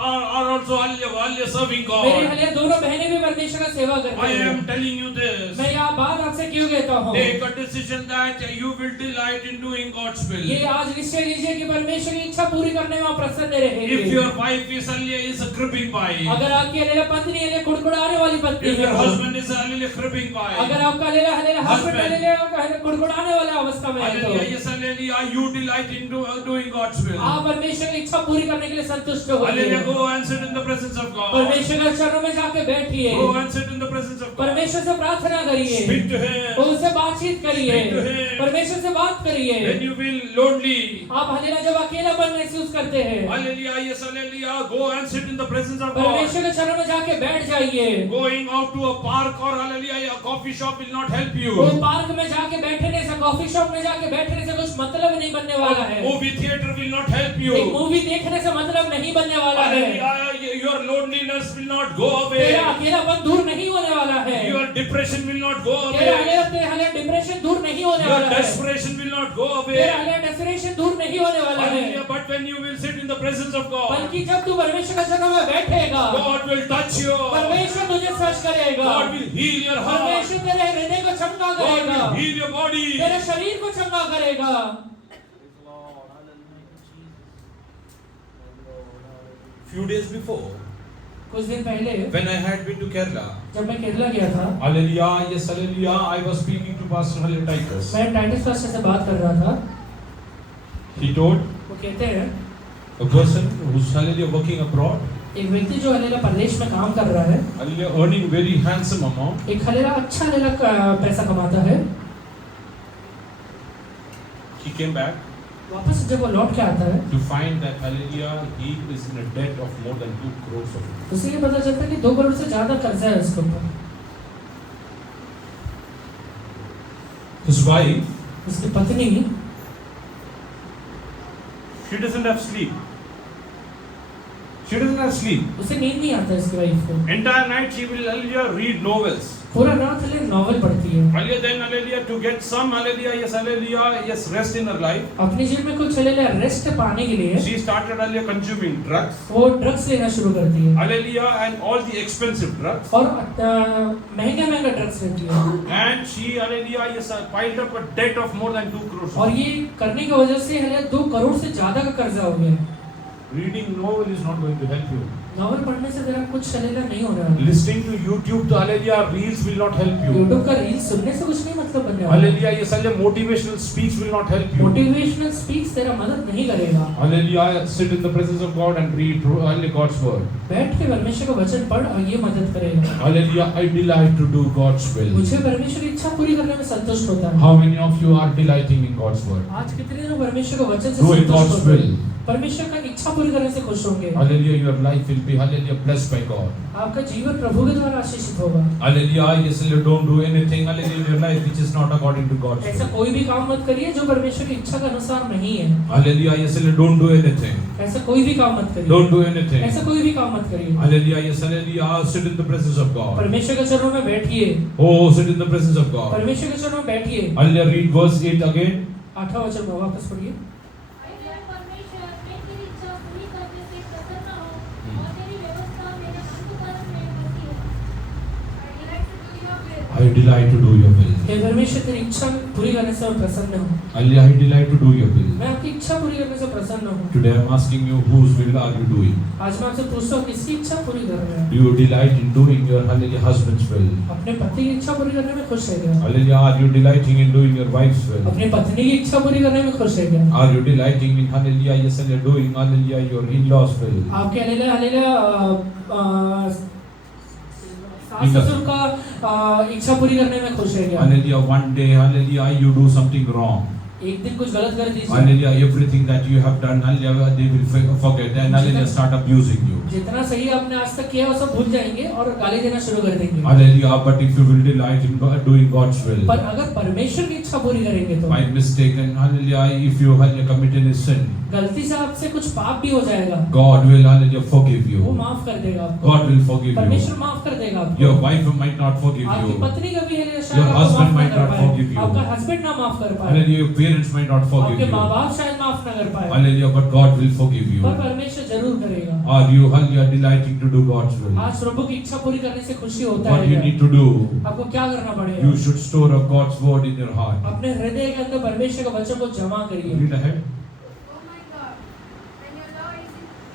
also, hallelujah, serving मेरी God. हालेलुया दोनों बहनें भी परमेश्वर का सेवा करती I हैं। am telling you this. मैं यह बात आपसे क्यों कहता हूँ? Take a decision that you will delight in doing God's will. ये आज निश्चय लीजिए कि परमेश्वर की इच्छा पूरी करने में आप प्रसन्न If रहेंगे। your wife is, hallelujah, is a cribbing wife, अगर आपकी हालेलुया पत्नी हालेलुया कुड़कुड़ाने वाली पत्नी if है, your husband is, hallelujah, cribbing wife, अगर आपका hallelujah hallelujah husband Husband. Hallelujah कुड़कुड़ाने वाले अवस्था में है तो hallelujah, yes, hallelujah, you delight in doing God's will. आप परमेश्वर की इच्छा पूरी करने के लिए संतुष्ट होइए। Hallelujah, go and sit in the presence of God. परमेश्वर के चरणों में जाके बैठिए, Go and sit in the presence of God. परमेश्वर से प्रार्थना करिए, Speak to Him. और उससे बातचीत करिए, Speak to him. परमेश्वर से बात करिए। When you feel lonely, आप हालेलुया जब अकेलापन महसूस करते हैं, hallelujah, yes, hallelujah, go and sit in the presence of God. परमेश्वर के चरणों में जाके बैठ जाइए। Going out to a park or, hallelujah, a coffee shop will not help वो you. पार्क में जाके बैठने से, कॉफी शॉप में जाके बैठने से कुछ मतलब नहीं बनने वाला है। Movie theater will not help एक you. मूवी देखने से मतलब नहीं बनने वाला है। Hallelujah, your loneliness will not go away. तेरा अकेलापन दूर नहीं होने वाला है। Your depression will not go तेरा away. डिप्रेशन दूर नहीं होने Your वाला है। desperation will not go तेरा away. डेस्परेशन दूर नहीं होने वाला है। Hallelujah. But when you will sit in the presence of God, बल्कि जब तू परमेश्वर के चरणों में बैठेगा, God will touch you. परमेश्वर तुझे स्पर्श करेगा। God will heal your heart. परमेश्वर तेरे हृदय को चंगा God करेगा, will heal your body. तेरे शरीर को चंगा करेगा। Few days before, कुछ दिन पहले when I had been to Kerala, जब मैं केरला गया था, hallelujah, yes, hallelujah, I was speaking to Pastor Halil Titus. मैं टाइटस पास्टर से बात कर रहा था। He told वो कहते हैं a person who's hallelujah working abroad, एक व्यक्ति जो हलेला परदेश में काम कर रहा है, hallelujah earning very handsome amount, एक हलेला अच्छा हलेला पैसा कमाता है। he came back वापस जब वो लौट के आता है to find that hallelujah he is in a debt of more than 2 crores of rupees. उसे ये पता चलता है कि 2 करोड़ से ज्यादा कर्जा है उसके ऊपर। His wife, उसकी पत्नी she doesn't have sleep. She doesn't have sleep. उसे नींद नहीं आता इसकी वाइफ को। Entire night she will hallelujah read novels. पूरा रात हले नॉवेल पढ़ती है। Hallelujah, then hallelujah to get some hallelujah, yes rest in her life. अपने जीवन में कुछ हलेला रेस्ट पाने के लिए She started hallelujah consuming drugs. वो ड्रग्स लेना शुरू करती है Hallelujah, and all the expensive drugs. और महंगा ड्रग्स लेती है। And she hallelujah yes piled up a debt of more than 2 crores. और ये करने की वजह से हले 2 करोड़ से ज्यादा का कर्जा हो गया। Reading novel is not going to help you. Novel पढ़ने से तेरा कुछ हलेला नहीं होने वाला। Listening to YouTube to hallelujah reels will not help you. YouTube का रील सुनने से कुछ नहीं मतलब बनने वाला। Hallelujah, yes hallelujah motivational speech will not help you. Motivational speech तेरा मदद नहीं करेगा। Hallelujah, sit in the presence of God and read hallelujah God's word. बैठ के परमेश्वर का वचन पढ़ और ये मदद करेगा। Hallelujah, I delight to do God's will. मुझे परमेश्वर की इच्छा पूरी करने में संतुष्ट होता है। How many of you are delighting in God's word? आज कितने लोग परमेश्वर के वचन से Doing संतुष्ट God's होते हैं? will. परमेश्वर का इच्छा पूरी करने से खुश होंगे। Hallelujah, your life will be hallelujah blessed by God. आपका जीवन प्रभु के द्वारा आशीषित होगा। Hallelujah, yes, hallelujah, don't do anything hallelujah in your life which is not according to God's ऐसा will. कोई भी काम मत करिए जो परमेश्वर की इच्छा के अनुसार नहीं है। Hallelujah, yes, hallelujah, don't do anything. ऐसा कोई भी काम मत करिए। Don't do anything. ऐसा कोई भी काम मत करिए। Hallelujah, yes, hallelujah, sit in the presence of God. परमेश्वर के चरणों में बैठिए। Oh, sit in the presence of God. परमेश्वर के चरणों में बैठिए। Hallelujah, read verse 8 again. 8वां वचन में वापस पढ़िए। परमेश्वर मैं तेरी इच्छा पूरी करने से प्रसन्न हूँ और तेरी व्यवस्था मेरे अंतःकरण में बसी है। I delight to do your will. हे परमेश्वर तेरी इच्छा पूरी करने से मैं प्रसन्न हूँ। Hallelujah, I delight to do your will. मैं आपकी इच्छा पूरी करने से प्रसन्न हूँ। Today I am asking you, whose will are you doing? आज मैं आपसे पूछता हूँ किसकी इच्छा पूरी कर रहे हैं? Do you delight in doing your hallelujah husband's will? अपने पति की इच्छा पूरी करने में खुश है क्या? Hallelujah, are you delighting in doing your wife's will? अपनी पत्नी की इच्छा पूरी करने में खुश है क्या? Are you delighting in hallelujah, yes, hallelujah, doing hallelujah your in-laws will? आपके हलेला हलेला सास ससुर का इच्छा पूरी करने में खुश है क्या? Hallelujah, one day, hallelujah, you do something wrong. एक दिन कुछ गलत कर दीजिए। Hallelujah, everything that you have done, hallelujah, they will forget and hallelujah start abusing you. जितना सही आपने आज तक किया वो सब भूल जाएंगे और गाली देना शुरू कर देंगे। Hallelujah, but if you will delight in doing God's will, पर अगर परमेश्वर की इच्छा पूरी करेंगे तो by mistake and hallelujah, if you hallelujah commit any sin, गलती से आपसे कुछ पाप भी हो जाएगा, God will hallelujah forgive वो you. माफ कर देगा आपको। God will forgive परमेश्वर you. माफ कर देगा आपको। Your wife might not forgive आपकी you. पत्नी का भी है Your शायद आपको husband माफ might ना not कर forgive पाए, you. आपका हस्बैंड ना माफ कर पाए, Hallelujah, your parents might not forgive आपके you. माँ बाप शायद माफ ना कर पाए, Hallelujah, but God will forgive you. पर परमेश्वर जरूर करेगा। Are you hallelujah delighting to do God's will? आज प्रभु की इच्छा पूरी करने से खुशी होता What है you क्या? need to do, आपको क्या करना पड़ेगा? you should store up God's word in your heart. अपने हृदय के अंदर परमेश्वर के वचन को जमा करिए। Read ahead. Oh my God. And your law is within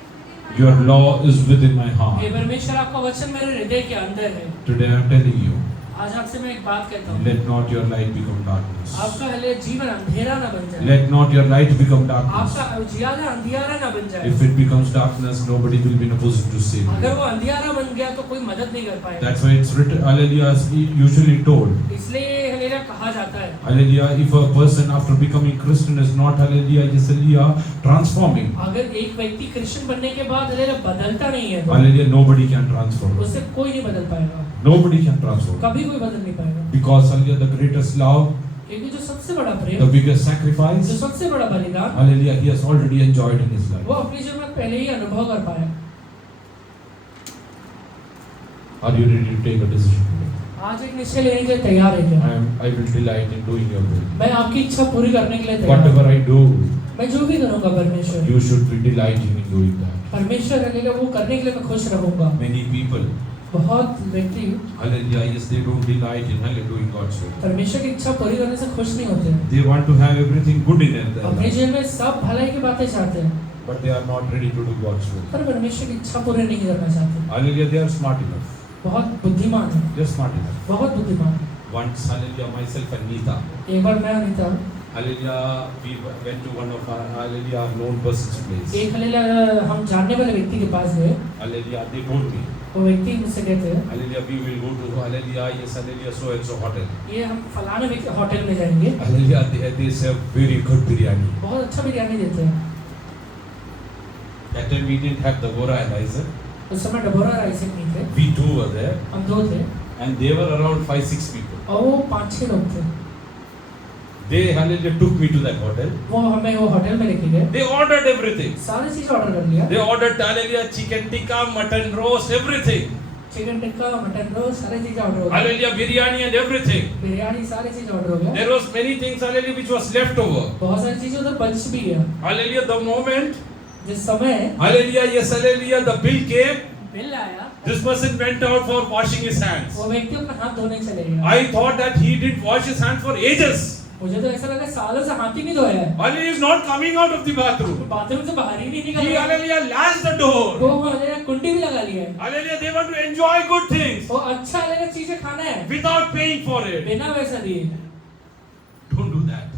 my Your heart. law is within my hey heart. परमेश्वर आपका वचन मेरे हृदय के अंदर है। Today I am telling you, आज आपसे मैं एक बात कहता हूँ, let not your light become darkness. आपका हले जीवन अंधेरा ना बन जाए, Let not your light become darkness. आपका उजियारा अंधियारा ना बन जाए। If it becomes darkness, nobody will be in a position to save अगर you. वो अंधियारा बन गया तो कोई मदद नहीं कर पाएगा। That's why it's written, hallelujah, is usually told. इसलिए ये हलेला कहा जाता है, Hallelujah, if a person after becoming Christian is not, hallelujah, yes, hallelujah, transforming, अगर एक व्यक्ति क्रिश्चियन बनने के बाद हलेला बदलता नहीं है तो hallelujah, nobody can transform. उससे कोई नहीं बदल पाएगा, Nobody can transform. कभी कोई बदल नहीं पाएगा। Because, hallelujah, the greatest love, क्योंकि जो सबसे बड़ा the प्रेम, biggest जो sacrifice, सबसे बड़ा बलिदान, hallelujah, he has already enjoyed in his वो life. अपने जीवन में पहले ही अनुभव कर पाया। Are you ready to take a decision today? आज एक निश्चय लेने के लिए तैयार है क्या? I will delight in doing your will. मैं आपकी इच्छा पूरी करने के लिए तैयार हूँ। Whatever I do, मैं जो भी करूँगा परमेश्वर, you should be delighting in doing that. परमेश्वर हालेलुया वो करने के लिए मैं खुश रहूँगा। Many people, बहुत व्यक्ति hallelujah, yes, they don't delight in hallelujah doing God's will. परमेश्वर की इच्छा पूरी करने से खुश नहीं होते हैं। They want to have everything good in their अपने life, जीवन में सब भलाई की बातें चाहते हैं, but they are not ready to do God's will. पर परमेश्वर की इच्छा पूरी नहीं करना चाहते। Hallelujah, they are smart enough. बहुत बुद्धिमान है, They are smart enough. बहुत बुद्धिमान है। Once, hallelujah, myself and Neeta, एक बार मैं Anita, hallelujah, we went to one of our, hallelujah, known person's place. एक हालेलुया हम जानने वाले व्यक्ति के पास गए। Hallelujah, they told me, वो व्यक्ति मुझसे कहते हैं, hallelujah, we will go to, hallelujah, yes, hallelujah, so and so hotel. ये हम फलाने व्यक्ति होटल में जाएंगे, Hallelujah, they serve very good biryani. बहुत अच्छा बिरयानी देते हैं। That time we didn't have the Vora Eliza. उस समय डबोरा राइस नहीं थे, We two were there, हम दो थे and they were around 5-6 people. और वो 5-6 लोग थे। They, hallelujah, took me to that hotel. वो हमें वो होटल में लेके गए, They ordered everything. सारी चीज ऑर्डर कर लिया, They ordered, hallelujah, chicken tikka, mutton roast, everything. Chicken tikka, mutton roast, सारी चीज ऑर्डर हो गई, Hallelujah, biryani and everything. Biryani सारी चीज ऑर्डर हो गया। There was many things, hallelujah, which was left over. बहुत सारी चीजें उधर बच भी गया। Hallelujah, the moment, जिस समय hallelujah, yes, hallelujah, the bill came, bill आया, this person went out for washing his hands. वो व्यक्ति अपना हाथ धोने चले गया। I thought that he did wash his hands for ages. मुझे तो ऐसा लगा सालों से हाथ ही नहीं धोया है, Hallelujah, he is not coming out of the bathroom. Bathroom से बाहर ही नहीं He, निकल रहा। hallelujah, latched the door. वो हालेलुया कुंडी भी लगा लिया है, Hallelujah, they want to enjoy good things वो अच्छा हालेलुया चीजें खाना है, without paying for it. बिना पैसा दिए। Don't do that.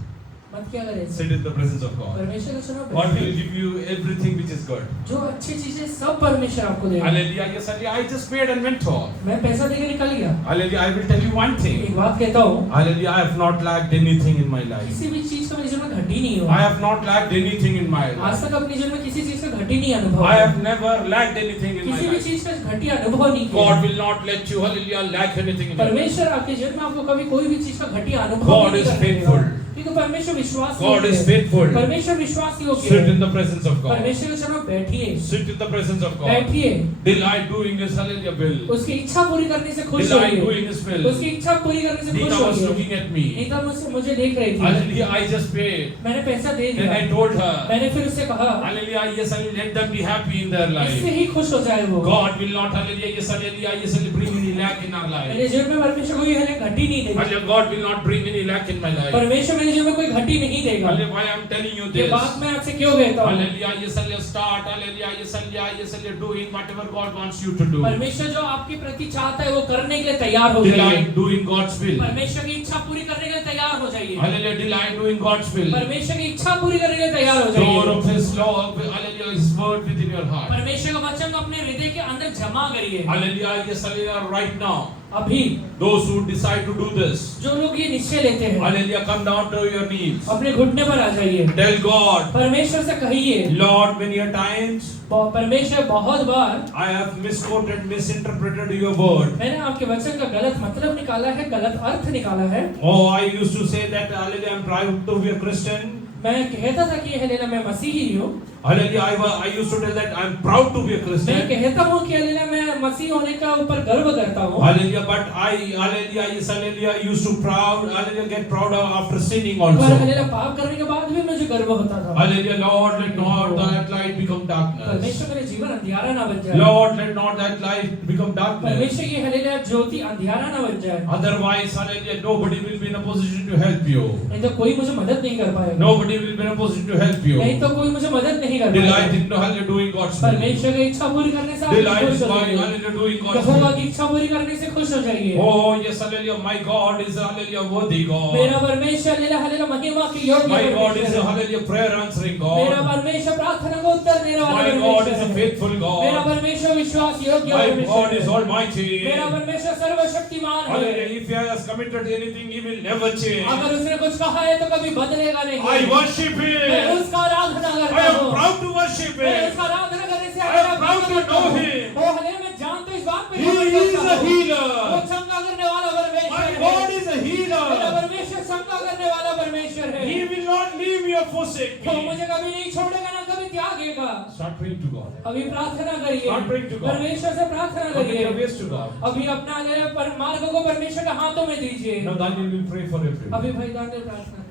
मत क्या करे, Sit in the presence of God. परमेश्वर को सुनो, God will give you everything which is good. जो अच्छी चीजें सब परमेश्वर आपको देगा। Hallelujah, yes, hallelujah. I just paid and went off. मैं पैसा देके निकल गया। Hallelujah, I will tell you one एक thing. बात कहता हूँ, Hallelujah, I have not lacked anything in my life. किसी भी चीज का मेरे जीवन में घटी नहीं I हुआ। have not lacked anything in my आज life. तक अपने जीवन में किसी चीज का घटी नहीं अनुभव I किया। have never lacked anything in my किसी भी life. चीज का घटी अनुभव नहीं God किया। will not let you, hallelujah, lack anything in your life. परमेश्वर आपके जीवन में आपको कभी कोई भी चीज का घटी अनुभव God नहीं is करने देगा। faithful. क्योंकि परमेश्वर विश्वास God योग्य is है। faithful. परमेश्वर विश्वास योग्य Sit in है। the presence of God. परमेश्वर के चरणों में बैठिए, Sit in the presence of God. बैठिए, Delight doing His, hallelujah, will. उसकी इच्छा पूरी करने से खुश Delight होइए। doing His will. उसकी इच्छा पूरी करने से खुश Neeta was होइए। looking at me. नीता मुझे देख रही थी, Hallelujah, I just paid. मैंने पैसा दे Then I दिया, told her, मैंने फिर उससे कहा hallelujah, yes, I will let them be happy in their इससे life. ही खुश हो जाए वो। God will not, hallelujah, yes, hallelujah, yes, hallelujah, bring any lack in our life. मेरे जीवन में परमेश्वर कोई हमें घटी नहीं देगा। Hallelujah, God will not bring any lack in my life. परमेश्वर मेरे जीवन में कोई घटी नहीं देगा। Hallelujah, why I am telling you ये this. बात मैं आपसे क्यों कहता हूँ? Hallelujah, yes, hallelujah, start, hallelujah, yes, hallelujah, doing whatever God wants you to do. परमेश्वर जो आपके प्रति चाहता है वो करने के लिए तैयार हो जाइए। Delight doing God's will. परमेश्वर की इच्छा पूरी करने के लिए तैयार हो जाइए। Hallelujah, delight doing God's will. परमेश्वर की इच्छा पूरी करने के लिए तैयार हो Store जाइए। of His law, hallelujah, His word within your heart. परमेश्वर का वचन को अपने हृदय के अंदर जमा करिए। Hallelujah, yes, hallelujah, right now. अभी Those who decide to do this, जो लोग ये निश्चय लेते हैं, hallelujah, come down to your knees. अपने घुटने पर आ जाइए। Tell God, परमेश्वर से कहिए, Lord, many a times परमेश्वर बहुत बार I have misquoted, misinterpreted your word. मैंने आपके वचन का गलत मतलब निकाला है, गलत अर्थ निकाला है। Oh, I used to say that, hallelujah, I'm proud to be a Christian. मैं कहता था कि हेलेना मैं मसीही हूँ। Hallelujah, I used to tell that I'm proud to be a मैं Christian. कहता हूँ कि हेलेना मैं मसीह होने का ऊपर गर्व करता हूँ। Hallelujah, but hallelujah, yes, hallelujah, used to hallelujah, get proud after sinning पर also. हेलेना पाप करने के बाद भी मुझे गर्व होता था। Hallelujah, Lord, let not that light become darkness. परमेश्वर मेरे जीवन अंधियारा ना बन जाए। Lord, let not that light become darkness. परमेश्वर की हेलेना ज्योति अंधियारा ना बन जाए। Otherwise, hallelujah, nobody will be in a position to help you. नहीं तो कोई मुझे मदद नहीं कर पाएगा। Nobody will be in a position to help you. नहीं तो कोई मुझे मदद नहीं कर Delight पाएगा। in hallelujah doing God's will. परमेश्वर की इच्छा पूरी करने से आप Delight खुश in हो जाइए। hallelujah doing God's Jehovah will. की इच्छा पूरी करने से खुश हो जाइए। Oh yes, hallelujah, my God is hallelujah worthy God. मेरा परमेश्वर हेलेना महिमा की योग्य My God is परमेश्वर a है। hallelujah prayer answering मेरा God. परमेश्वर प्रार्थना को उत्तर देने वाला My God is a परमेश्वर है। faithful मेरा God. परमेश्वर विश्वास योग्य My परमेश्वर God is है। almighty. मेरा परमेश्वर सर्वशक्तिमान है। Hallelujah, if He has committed anything, He will never change. अगर उसने कुछ कहा है तो कभी बदलेगा नहीं। I worship मैं Him. उसका आराधना I करता am हूँ। proud to worship मैं Him. उसका आराधना करने से I am Aradhana proud to करता know हूँ। Him. ओ हले मैं जानता हूँ इस बात पे He गर्व is करता a हूँ। वो healer. क्षमा करने वाला परमेश्वर My है। God is a मेरा healer. परमेश्वर क्षमा करने वाला परमेश्वर है। He will not leave me never forsake वो me. मुझे कभी नहीं छोड़ेगा ना कभी त्यागेगा। Start praying to God. अभी प्रार्थना करिए, Start praying to God. परमेश्वर से प्रार्थना Commit करिए, your ways to God. अभी अपना मार्ग को परमेश्वर के हाथों में दीजिए। Now Daniel will pray for everyone. अभी भाई दानियल प्रार्थना